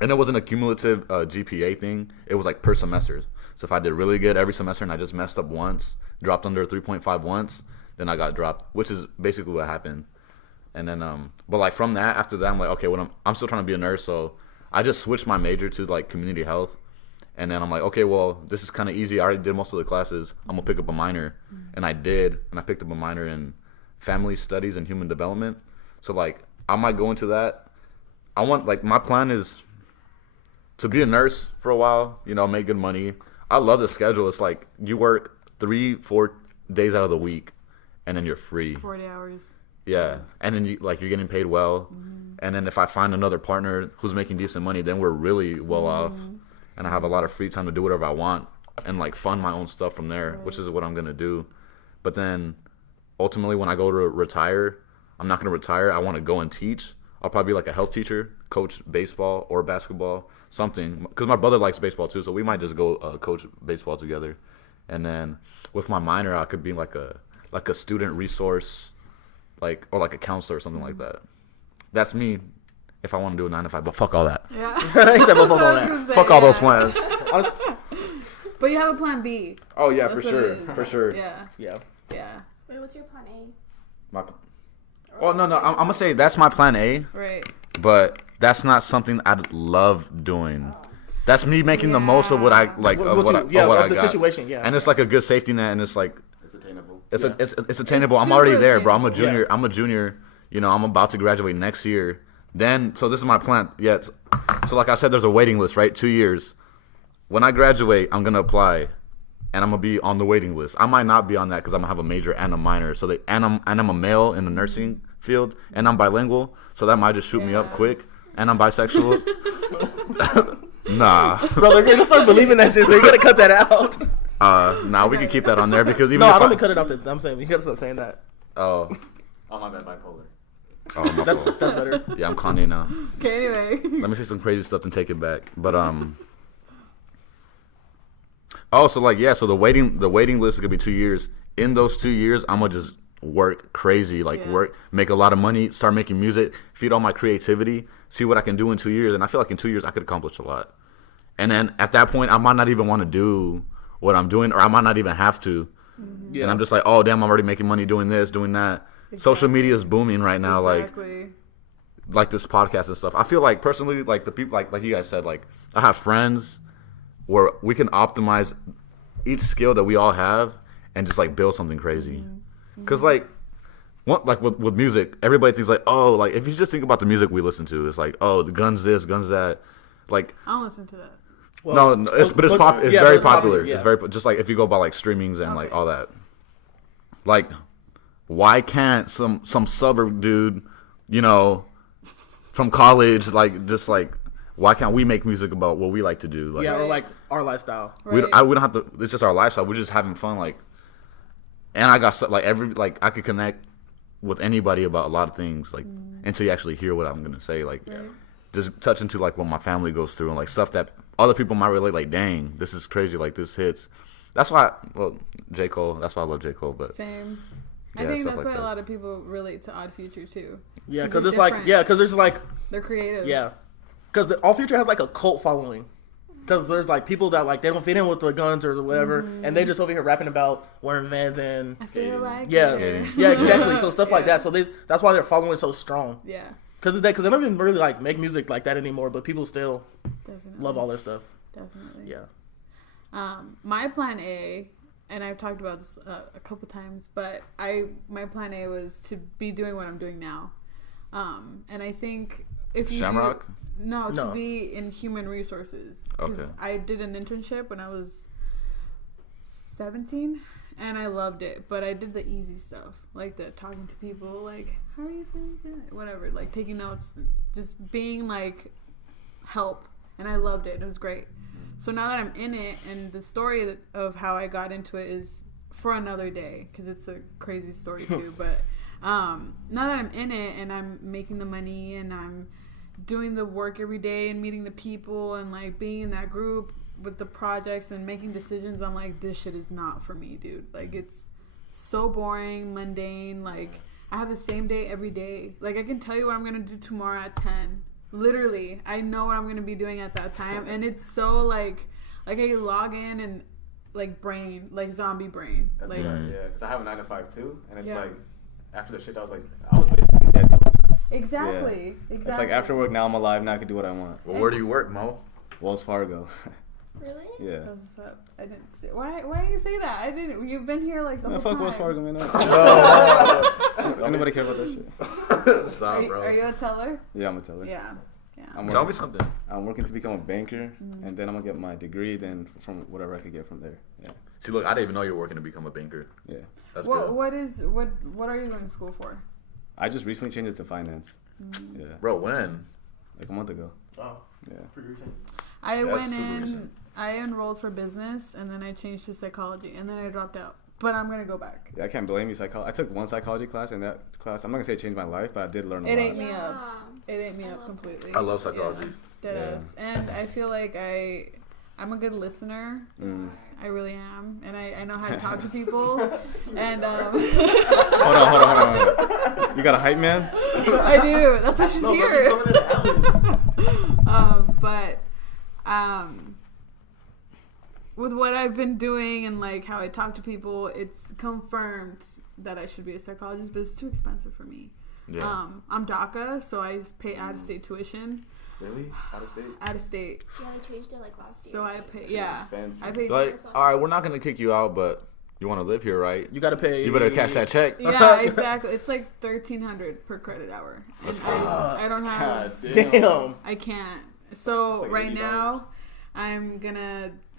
And it wasn't a cumulative GPA thing. It was like per semester. So if I did really good every semester and I just messed up once, dropped under 3.5 once, then I got dropped, which is basically what happened. And then, but like from that, after that, I'm like, okay, I'm still trying to be a nurse. So I just switched my major to like community health. And then I'm like, okay, well, this is kind of easy. I already did most of the classes. I'm going to pick up a minor. And I did. And I picked up a minor in family studies and human development. So like I might go into that. I want, like, my plan is to be a nurse for a while, you know, make good money. I love the schedule. It's like you work 3-4 days out of the week, and then you're free. 40 hours. Yeah. And then, you're getting paid well. And then if I find another partner who's making decent money, then we're really well off. And I have a lot of free time to do whatever I want and, like, fund my own stuff from there, which is what I'm going to do. But then, ultimately, when I go to retire, I'm not going to retire. I want to go and teach. I'll probably be like a health teacher, coach baseball or basketball, something. Because my brother likes baseball too, so we might just go coach baseball together. And then with my minor, I could be like a student resource, like or like a counselor or something like that. That's me if I want to do a 9 to 5. But fuck all that. Yeah. He said, well, fuck all that. Fuck all those plans. But you have a plan B. Oh yeah, for sure. Yeah. Yeah. Wait, what's your plan A? Oh no, I'm gonna say that's my plan A. Right. But that's not something I'd love doing. That's me making the most of what I like. Of what I got. Situation. Yeah. And it's like a good safety net, and it's like It's attainable. It's attainable. I'm already there, bro. I'm a junior. Yeah. I'm a junior. You know, I'm about to graduate next year. Then, so this is my plan. Yeah. So like I said, there's a waiting list, right? 2 years. When I graduate, I'm gonna apply, and I'm gonna be on the waiting list. I might not be on that because I'm gonna have a major and a minor. So I'm a male in the nursing field, and I'm bilingual. So that might just shoot me up quick. And I'm bisexual. Nah, brother, you're gonna start believing that shit. So you gotta cut that out. Nah, we can keep that on there because even no, if I don't mean cut it out. I'm saying you gotta stop saying that. Oh, my bad, bipolar. Oh, my fault. That's better. Yeah, I'm Kanye now. Okay, anyway. Let me say some crazy stuff and take it back. But oh, so like so the waiting list is gonna be 2 years. In those 2 years, I'm gonna just work crazy, make a lot of money, start making music, feed all my creativity, see what I can do in 2 years. And I feel like in 2 years I could accomplish a lot. And then at that point, I might not even want to do what I'm doing, or I might not even have to. Yeah. And I'm just like, oh damn, I'm already making money doing this, doing that. Exactly. Social media is booming right now, like this podcast and stuff. I feel like personally, like the people, like you guys said, like I have friends where we can optimize each skill that we all have and just like build something crazy. Because like with music, everybody thinks like, oh, like if you just think about the music we listen to, it's like, oh, the guns this, guns that. Like I don't listen to that. Well, no, it's very popular. Yeah. It's very just like if you go by like streamings and like all that. Like, why can't some suburb dude, you know, from college, like just like, why can't we make music about what we like to do? Like, or like our lifestyle. Right. We don't have to. It's just our lifestyle. We're just having fun. Like, and I got I could connect with anybody about a lot of things. Like until you actually hear what I'm gonna say. Like, just touch into like what my family goes through and like stuff that other people might relate. Like, dang, this is crazy. Like this hits. That's why. J. Cole. That's why I love J. Cole. But same. I think that's why a lot of people relate to Odd Future too. Yeah, because it's like, because there's like they're creative. Yeah, because Odd Future has like a cult following. Because there's like people that like they don't fit in with the guns or whatever, and they just over here rapping about wearing Vans and I feel like yeah, exactly. So stuff like that. So that's why they're following so strong. Yeah. Because they don't even really like make music like that anymore, but people still love all their stuff. Definitely. Yeah. My plan A, and I've talked about this a couple times, but my plan A was to be doing what I'm doing now, and I think if you Shamrock. to be in human resources. Okay. I did an internship when I was 17 and I loved it, but I did the easy stuff, like the talking to people, like, how are you feeling? Whatever, like taking notes, just being like help, and I loved it. It was great. So now that I'm in it, and the story of how I got into it is for another day, because it's a crazy story too, but now that I'm in it and I'm making the money and I'm doing the work every day and meeting the people and like being in that group with the projects and making decisions, I'm like, this shit is not for me, dude. Like, it's so boring, mundane. Like, I have the same day every day. Like, I can tell you what I'm gonna do tomorrow at 10. Literally, I know what I'm gonna be doing at that time, and it's so like I log in and like brain, like zombie brain. That's like, right, yeah. Because I have a 9 to 5 too, and it's Yeah. like after the shit, I was basically dead the whole time. Exactly. Yeah. It's like after work, now I'm alive, now I can do what I want. Well, where do you work, Mo? Wells Fargo. Really? Yeah. That's what's up. I didn't say. Why do you say that? I didn't. You've been here like the whole Fuck time. Wells Fargo, man. Anybody care about that shit? Stop, bro. Are you a teller? Yeah, I'm a teller. Yeah. Tell me something. I'm working to become a banker, and then I'm gonna get my degree. Then from whatever I could get from there. Yeah. See, look, I didn't even know you were working to become a banker. Yeah. That's What good. what are you going to school for? I just recently changed it to finance. Yeah. Bro, when? Like a month ago. Oh, Yeah. pretty recent. I That's went super in. recent. I enrolled for business, and then I changed to psychology, and then I dropped out. But I'm gonna go back. Yeah, I can't blame you. I took one psychology class, and that class, I'm not gonna say it changed my life, but I did learn a It lot. ate me Yeah. up. It ate me I up love completely. I love psychology. Yeah, deadass. And I feel like I'm a good listener. Mm. I really am, and I know how to talk to people. And Hold on. You got a hype man? I do. That's why she's No, here. she's coming in the alleys. But with what I've been doing and like how I talk to people, it's confirmed that I should be a psychologist, but it's too expensive for me. Yeah. I'm DACA, so I pay out-of-state tuition. Really? Out of state? Out of state. Yeah, they changed it like last year. So I pay. Yeah. expensive. I pay. Like, all right, we're not gonna kick you out, but you want to live here, right? You gotta pay. You better cash that check. Yeah, exactly. It's like $1,300 per credit hour. And I don't have. Damn. I can't. So It's like right $80. now,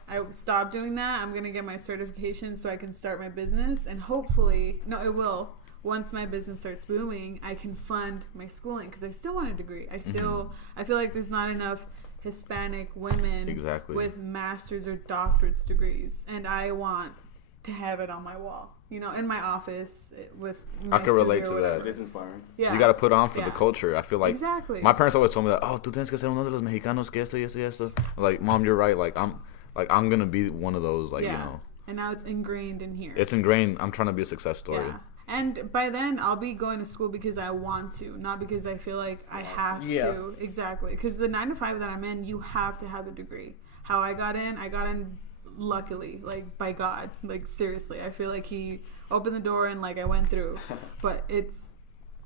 I stopped doing that. I'm gonna get my certification so I can start my business, and hopefully, it will. Once my business starts booming, I can fund my schooling because I still want a degree. I feel like there's not enough Hispanic women with master's or doctorate's degrees, and I want to have it on my wall. In my office with. I can relate to that. It is inspiring. Yeah. You got to put on for the culture. I feel like exactly. My parents always told me that, tú tienes que ser uno de los mexicanos que esto y esto y esto. Like, Mom, you're right. I'm gonna be one of those. Like, And now it's ingrained in here. It's ingrained. I'm trying to be a success story. Yeah. And by then, I'll be going to school because I want to, not because I feel like I have to. Exactly. Because the 9 to 5 that I'm in, you have to have a degree. How I got in luckily, like, by God. Like, seriously. I feel like he opened the door and, like, I went through. But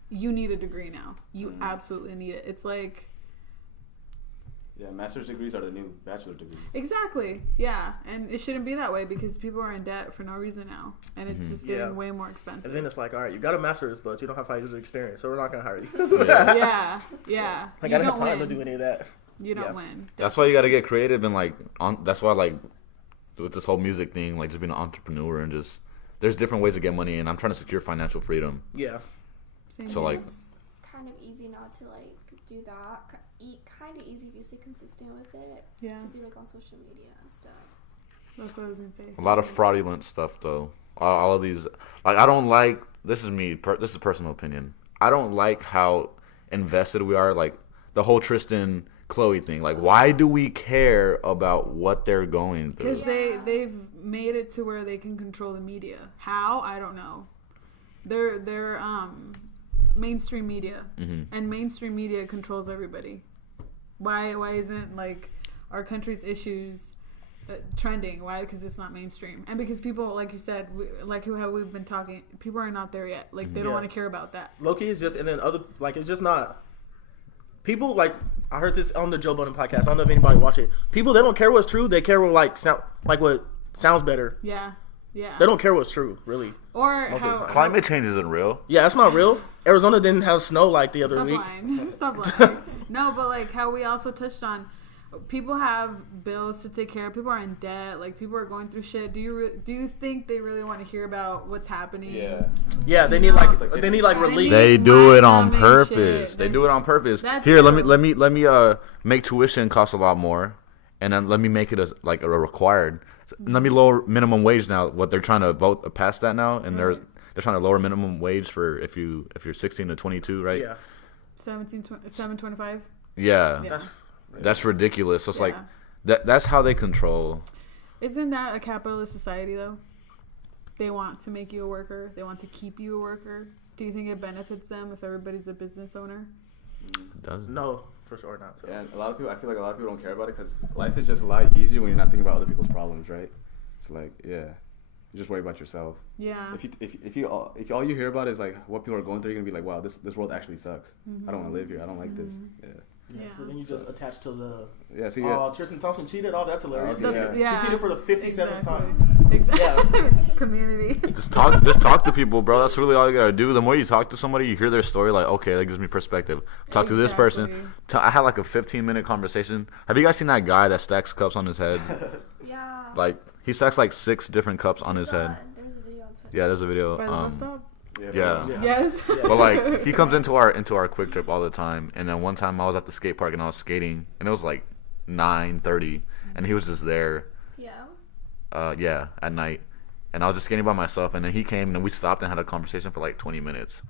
you need a degree now. You absolutely need it. It's like... Yeah, master's degrees are the new bachelor degrees. Exactly. Yeah. And it shouldn't be that way because people are in debt for no reason now. And it's just getting way more expensive. And then it's like, all right, you got a master's, but you don't have 5 years of experience, so we're not going to hire you. Yeah. I don't have time to do any of that. You don't win. That's why you got to get creative and, like, that's why, like, with this whole music thing, like, just being an entrepreneur and just, there's different ways to get money, and I'm trying to secure financial freedom. Yeah. So, like... It's kind of easy not to, like, do that. Kind of easy if you stay consistent with it. Yeah. To be like on social media and stuff. That's what I was gonna say. A lot of fraudulent stuff, though. All of these, like, I don't like. This is me. This is personal opinion. I don't like how invested we are. Like the whole Tristan Chloe thing. Like, why do we care about what they're going through? Because they've made it to where they can control the media. How? I don't know. They're mainstream media, and mainstream media controls everybody. Why isn't like our country's issues trending. Why? Because it's not mainstream, and because people, like you said, how we've been talking, people are not there yet. Like they don't want to care about that. Low-key is just, and then other, like, it's just not. People, like, I heard this on the Joe Budden podcast. I don't know if anybody watch it. People, they don't care what's true. They care what, like, what sounds better. Yeah. They don't care what's true, really. Or most of the time. Climate change isn't real. Yeah, that's not real. Arizona didn't have snow like the other week. Stop lying. No, but like how we also touched on, people have bills to take care of. People are in debt. Like people are going through shit. Do you think they really want to hear about what's happening? Yeah, they need like relief. They do it on purpose. They do it on purpose. Here, let me make tuition cost a lot more, and then let me make it as like a required. Let me lower minimum wage now. What they're trying to vote past that now, and they're trying to lower minimum wage for if you're 16 to 22, right? Yeah. 7.25. Yeah. That's ridiculous. So it's like that's how they control. Isn't that a capitalist society though? They want to make you a worker. They want to keep you a worker. Do you think it benefits them if everybody's a business owner? It doesn't. No, for sure not. So. Yeah, and I feel like a lot of people don't care about it because life is just a lot easier when you're not thinking about other people's problems, right? It's like, you just worry about yourself. Yeah. If all you hear about is like what people are going through, you're gonna be like, wow, this world actually sucks. I don't want to live here. I don't like this. Yeah, so then you just attach to the. Yeah, see, Tristan Thompson cheated. Oh, that's hilarious. He Yeah. cheated for the 57th time. Exactly. Yeah. Community. Just talk to people, bro. That's really all you gotta do. The more you talk to somebody, you hear their story. Like, okay, that gives me perspective. Talk to this person. I had like a 15-minute conversation. Have you guys seen that guy that stacks cups on his head? Yeah. Like he stacks like 6 different cups on his head. There's a video on Twitter. Yeah, there's a video. By the bus stop? Yeah. Yes. But like he comes into our quick trip all the time, and then one time I was at the skate park and I was skating, and it was like 9:30, and he was just there. Yeah. At night, and I was just skating by myself, and then he came and we stopped and had a conversation for like 20 minutes,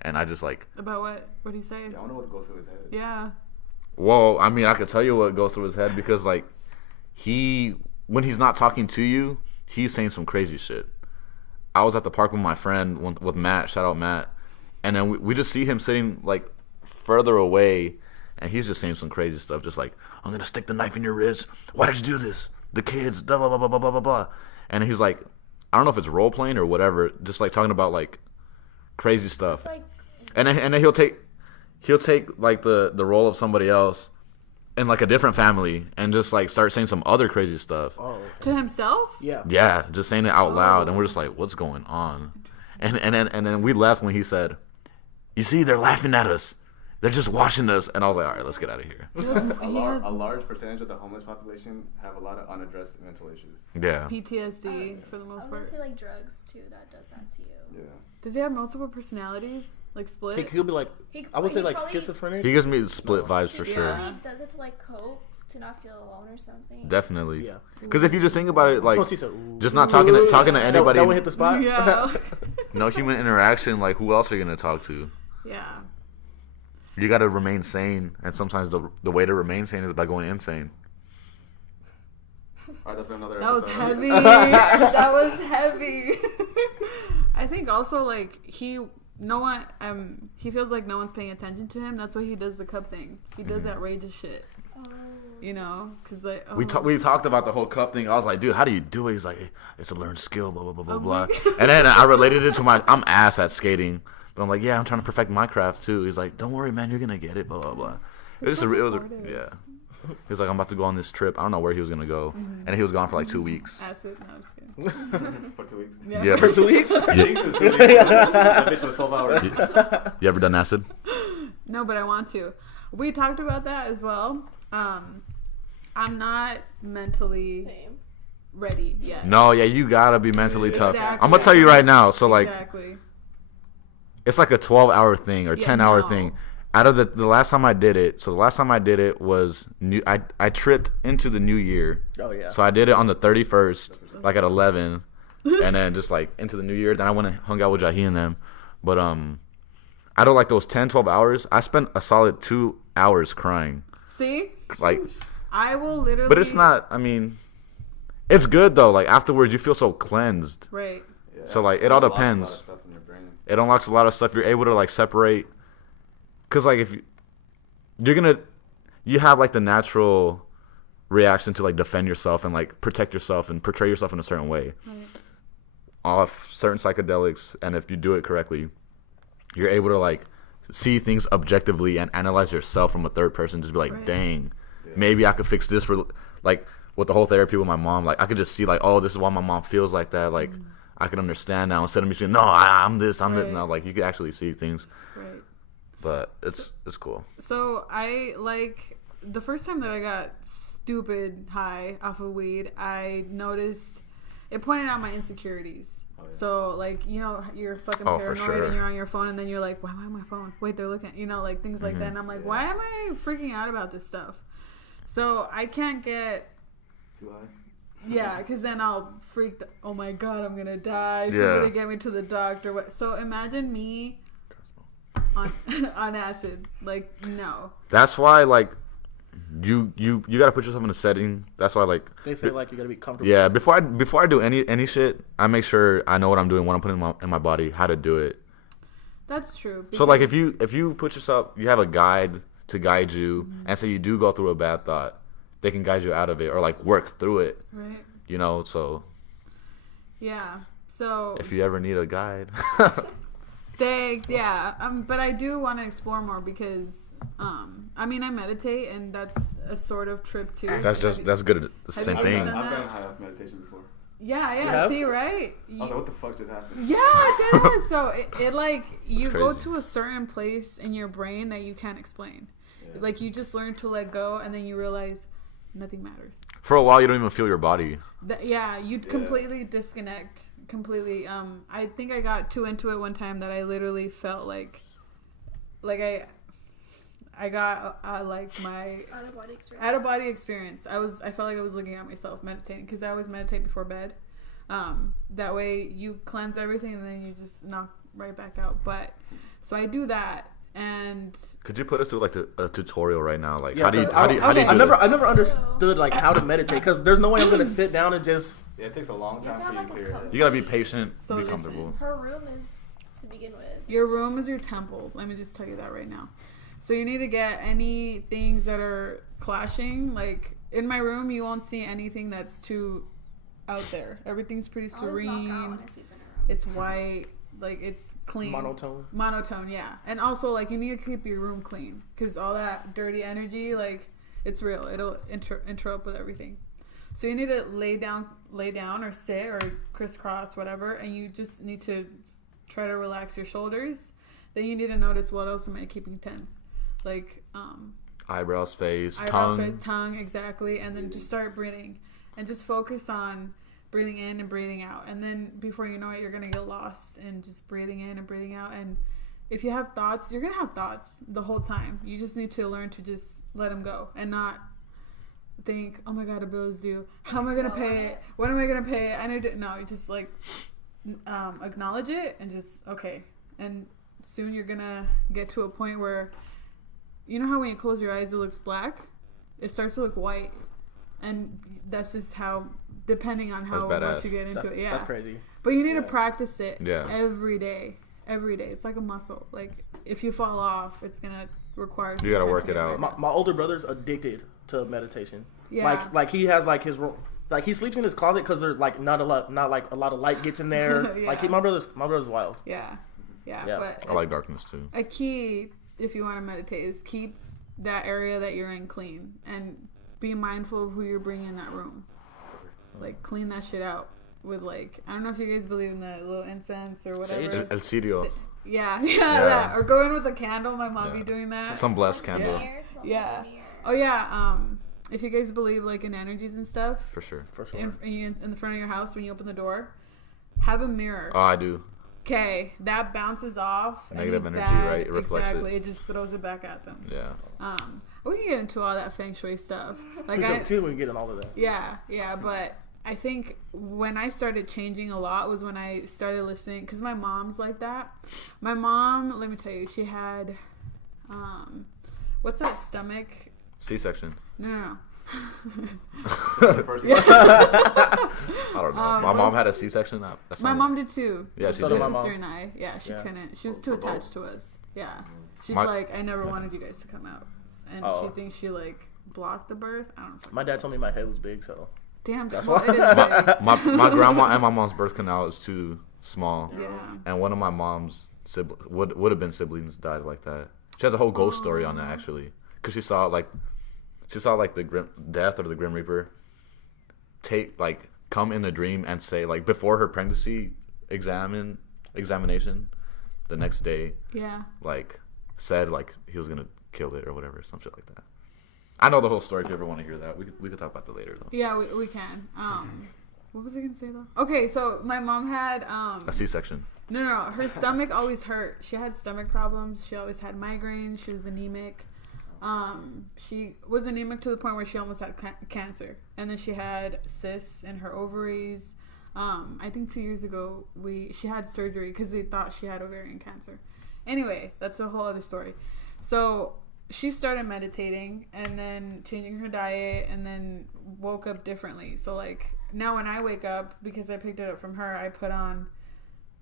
and I just like. About what? What did he say? I wonder what goes through his head. Yeah. Well, I mean, I could tell you what goes through his head because like when he's not talking to you, he's saying some crazy shit. I was at the park with my friend, with Matt, shout out Matt, and then we just see him sitting like further away, and he's just saying some crazy stuff, just like, I'm gonna stick the knife in your wrist. Why did you do this? The kids, blah blah blah blah blah blah blah. And he's like, I don't know if it's role playing or whatever, just like talking about like crazy stuff. Like, and then he'll take like the role of somebody else in like a different family and just like start saying some other crazy stuff. Oh, okay. To himself? Yeah, just saying it out loud, and we're just like, what's going on? And then we left when he said, you see, they're laughing at us. They're just watching us. And I was like, all right, let's get out of here. A large percentage of the homeless population have a lot of unaddressed mental issues. Yeah. PTSD for the most part. I was gonna say like drugs too. That does that to you. Yeah. Does he have multiple personalities? Like split? He'll be like, I would say like probably, schizophrenic. He gives me split vibes for sure. Probably does it to like cope, to not feel alone or something. Definitely. Yeah. Because if you just think about it, like, She said, just not talking to anybody. That would hit the spot. Yeah. No human interaction. Like, who else are you gonna talk to? Yeah. You gotta remain sane, and sometimes the way to remain sane is by going insane. All right, that's been another That was episode. heavy. That was heavy. I think also like he feels like no one's paying attention to him. That's why he does the cup thing. He does outrageous shit. Oh. You know, because like We talked about the whole cup thing. I was like, dude, how do you do it? He's like, it's a learned skill, blah blah blah blah blah. And then I related it to I'm ass at skating, but I'm like, yeah, I'm trying to perfect my craft too. He's like, don't worry, man, you're gonna get it, blah blah blah. It was yeah. He was like, I'm about to go on this trip. I don't know where he was gonna go, and he was gone for like 2 weeks. Acid. No, I'm just kidding. For 2 weeks. Yeah. For 2 weeks? That bitch was 12 hours. You ever done acid? No, but I want to. We talked about that as well. I'm not mentally ready yet. No, yeah, you gotta be mentally tough. Exactly. I'm gonna tell you right now. So like, exactly. it's like a 12-hour thing or 10-hour no. thing. Out of the last time I did it, so the last time I did it was I tripped into the new year. Oh yeah. So I did it on the 31st, like at 11, and then just like into the new year. Then I went and hung out with Jahi and them. But out of like those 10, 12 hours, I spent a solid 2 hours crying. See? Like, I will literally. but it's not. I mean, it's good though. Like afterwards, you feel so cleansed. Right. Yeah. So like it all unlocks depends. A lot of stuff in your brain. It unlocks a lot of stuff. You're able to like separate. Cause like if you have like the natural reaction to like defend yourself and like protect yourself and portray yourself in a certain way off certain psychedelics. And if you do it correctly, you're able to like see things objectively and analyze yourself from a third person. Just be like, dang, maybe I could fix this for like with the whole therapy with my mom. Like I could just see like, oh, this is why my mom feels like that. Like I can understand now instead of me saying, no, I'm this. Now like you can actually see things. Right. But it's cool. So I like the first time that I got stupid high off of weed, I noticed it pointed out my insecurities. Oh, yeah. So like, you know, you're fucking paranoid and you're on your phone and then you're like, why am I on my phone? Wait, they're looking at, you know, like things like that. And I'm like, why am I freaking out about this stuff? So I can't get too high. Yeah, because then I'll freak. Oh my god, I'm gonna die. Somebody get me to the doctor. So imagine me on acid. Like, no. That's why, like, you gotta put yourself in a setting. That's why, like, they say like you gotta be comfortable. Yeah, before I do any shit, I make sure I know what I'm doing, what I'm putting in my body, how to do it. That's true. So like, if you put yourself, you have a guide to guide you, and say you do go through a bad thought, they can guide you out of it or like work through it. Right. You know, so. Yeah. So. If you ever need a guide. Thanks. Yeah. But I do want to explore more because, I mean, I meditate and that's a sort of trip too. That's good. The same thing. I've done high off meditation before. Yeah. See, right? I was like, what the fuck just happened? Yeah, it is. So it like, you go to a certain place in your brain that you can't explain. Yeah. Like, you just learn to let go and then you realize nothing matters. For a while, you don't even feel your body. You completely disconnect. Completely. I think I got too into it one time that I literally felt like I got like my out of body experience. I felt like I was looking at myself meditating because I always meditate before bed. That way you cleanse everything and then you just knock right back out. But so I do that. And could you put us through like a tutorial right now? Like how do you do I never understood like how to meditate because there's no way I'm gonna sit down and just. Yeah, it takes a long time for you to clear it. You gotta be patient, be comfortable. Her room is to begin with. Your room is your temple. Let me just tell you that right now. So you need to get any things that are clashing. Like in my room, you won't see anything that's too out there. Everything's pretty serene. It's white. Like it's clean. Monotone, yeah. And also, like, you need to keep your room clean because all that dirty energy, like, it's real. It'll interrupt with everything. So you need to lay down or sit or crisscross, whatever, and you just need to try to relax your shoulders. Then you need to notice what else am I keeping tense, like eyebrows, face, tongue, exactly, and then just start breathing and just focus on breathing in and breathing out, and then before you know it, you're gonna get lost in just breathing in and breathing out. And if you have thoughts, you're gonna have thoughts the whole time. You just need to learn to just let them go and not think, oh my god, a bill is due. How am I gonna pay it? When am I gonna pay it? I need to. No, you just like acknowledge it and just okay. And soon you're gonna get to a point where, you know how when you close your eyes it looks black, it starts to look white, and that's just how. Depending on how much you get into it. Yeah. That's crazy. But you need to practice it every day. Every day. It's like a muscle. Like, if you fall off, it's going to require... You got to work it out. My older brother's addicted to meditation. Yeah. Like he has, like, his room... Like, he sleeps in his closet because there's, like, not a lot of light gets in there. Yeah. Like, my brother's wild. Yeah. But I like darkness, too. A key, if you want to meditate, is keep that area that you're in clean. And be mindful of who you're bringing in that room. Like, clean that shit out with, like, I don't know if you guys believe in the little incense or whatever. El cirio. Yeah. Or go in with a candle. My mom be doing that. Some blessed candle. Yeah. Oh, yeah. If you guys believe, like, in energies and stuff. For sure. In the front of your house when you open the door, have a mirror. Oh, I do. Okay. That bounces off. Negative energy, right? It reflects it. It just throws it back at them. Yeah. We can get into all that feng shui stuff. Like, we can get in all of that. Yeah, but... I think when I started changing a lot was when I started listening, because my mom's like that. My mom, let me tell you, she had, what's that stomach? C-section. No. I don't know. My mom had a C-section. My mom did too. Yeah, she did. My sister and I. Yeah, she couldn't. She was too attached to us. Yeah. She's like, I never wanted you guys to come out. and she thinks she like blocked the birth. I don't know. My dad told me my head was big, so damn, that's well, why. it is big. my grandma and my mom's birth canal is too small. Yeah. And one of my mom's would have been siblings died like that. She has a whole ghost story on that actually, because she saw like the death or the Grim Reaper come in a dream and say like before her pregnancy examination the next day. Yeah. Like said like he was gonna kill it or whatever, some shit like that. I know the whole story if you ever want to hear that. We could talk about that later though. Yeah, we can. What was I gonna say though? Okay, so my mom had a C-section. No, her stomach always hurt. She had stomach problems. She always had migraines. She was anemic. She was anemic to the point where she almost had cancer. And then she had cysts in her ovaries. I think 2 years ago she had surgery because they thought she had ovarian cancer. Anyway, that's a whole other story. So she started meditating and then changing her diet and then woke up differently. So like now when I wake up, because I picked it up from her, I put on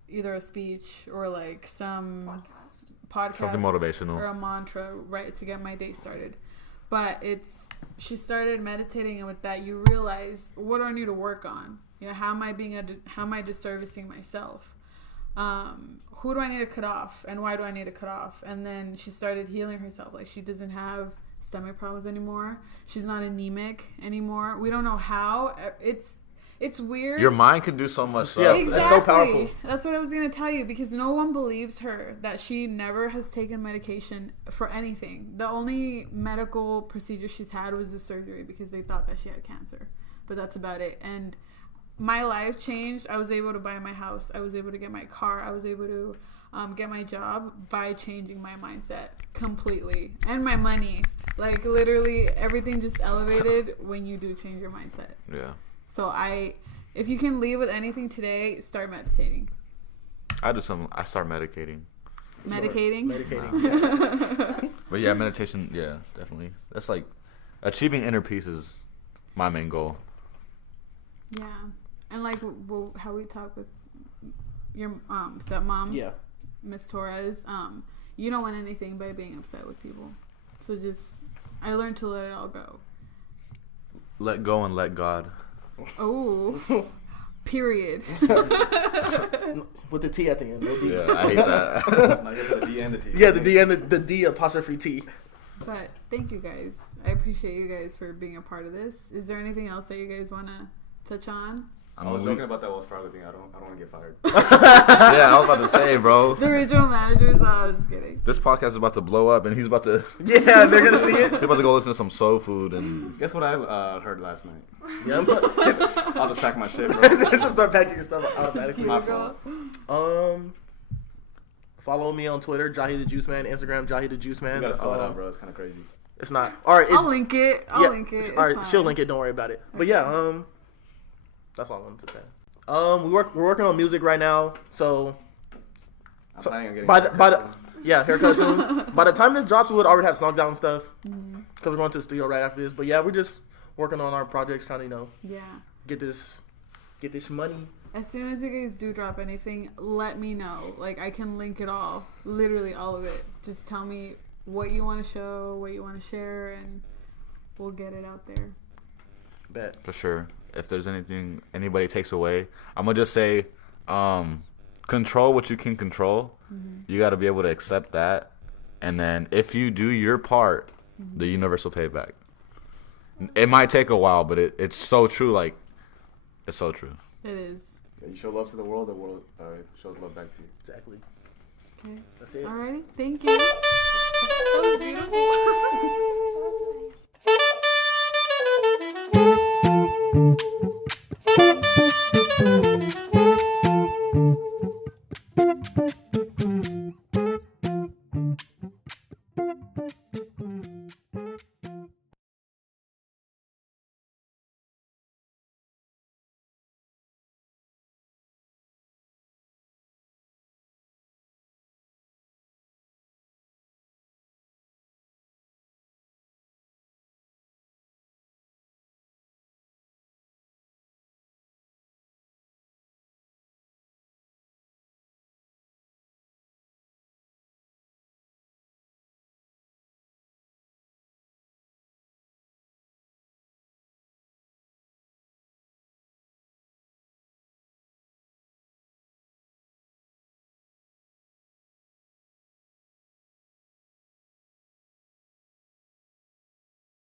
either a speech or like some podcast something motivational or a mantra, right, to get my day started. But she started meditating, and with that you realize, what do I need to work on? You know, how am I disservicing myself? Who do I need to cut off, and why do I need to cut off? And then she started healing herself. Like, she doesn't have stomach problems anymore. She's not anemic anymore. We don't know how. It's weird. Your mind can do so much stuff. Yeah, exactly. That's so powerful. That's what I was going to tell you, because no one believes her that she never has taken medication for anything. The only medical procedure she's had was the surgery because they thought that she had cancer. But that's about it. And my life changed. I was able to buy my house. I was able to get my car. I was able to get my job by changing my mindset completely. And my money. Like, literally, everything just elevated when you do change your mindset. Yeah. So if you can leave with anything today, start meditating. I start medicating. Medicating? Medicating. But yeah, meditation, yeah, definitely. That's like, achieving inner peace is my main goal. Yeah. And like how we talk with your stepmom, yeah, Miss Torres, you don't want anything by being upset with people. So I learned to let it all go. Let go and let God. Oh, period. With the T at the end. No D. Yeah, I hate that. No, you have the D and the T. Yeah, the D and the D apostrophe T. But thank you guys. I appreciate you guys for being a part of this. Is there anything else that you guys want to touch on? I was joking about that Wells Fargo thing. I don't want to get fired. Yeah, I was about to say, bro. The regional managers. I was just kidding. This podcast is about to blow up, and he's about to. Yeah, they're gonna see it. He's about to go listen to some soul food and. Guess what I heard last night? Yeah, I'll just pack my shit, bro. Just start packing your stuff automatically. My fault. Follow me on Twitter, Jahi the Juice Man. Instagram, Jahi the Juice Man. You gotta spell it out, bro. It's kind of crazy. It's not. All right, I'll link it. I'll link it. All right, fine. she'll link it. Don't worry about it. But yeah, that's all I wanted to say. We're working on music right now, so I'm planning on getting haircut soon. By the time this drops, we would already have songs out and stuff, because we're going to the studio right after this. But yeah, we're just working on our projects, trying to get this money. As soon as you guys do drop anything, let me know. Like, I can link it all, literally all of it. Just tell me what you want to show, what you want to share, and we'll get it out there. Bet. For sure. If there's anything anybody takes away, I'm gonna just say, control what you can control. You got to be able to accept that, and then if you do your part, the universe will pay it back. It might take a while, but it's so true. Like, it's so true. It is. Yeah, you show love to the world shows love back to you. Exactly. Okay. That's it. Alrighty. Thank you. That was beautiful.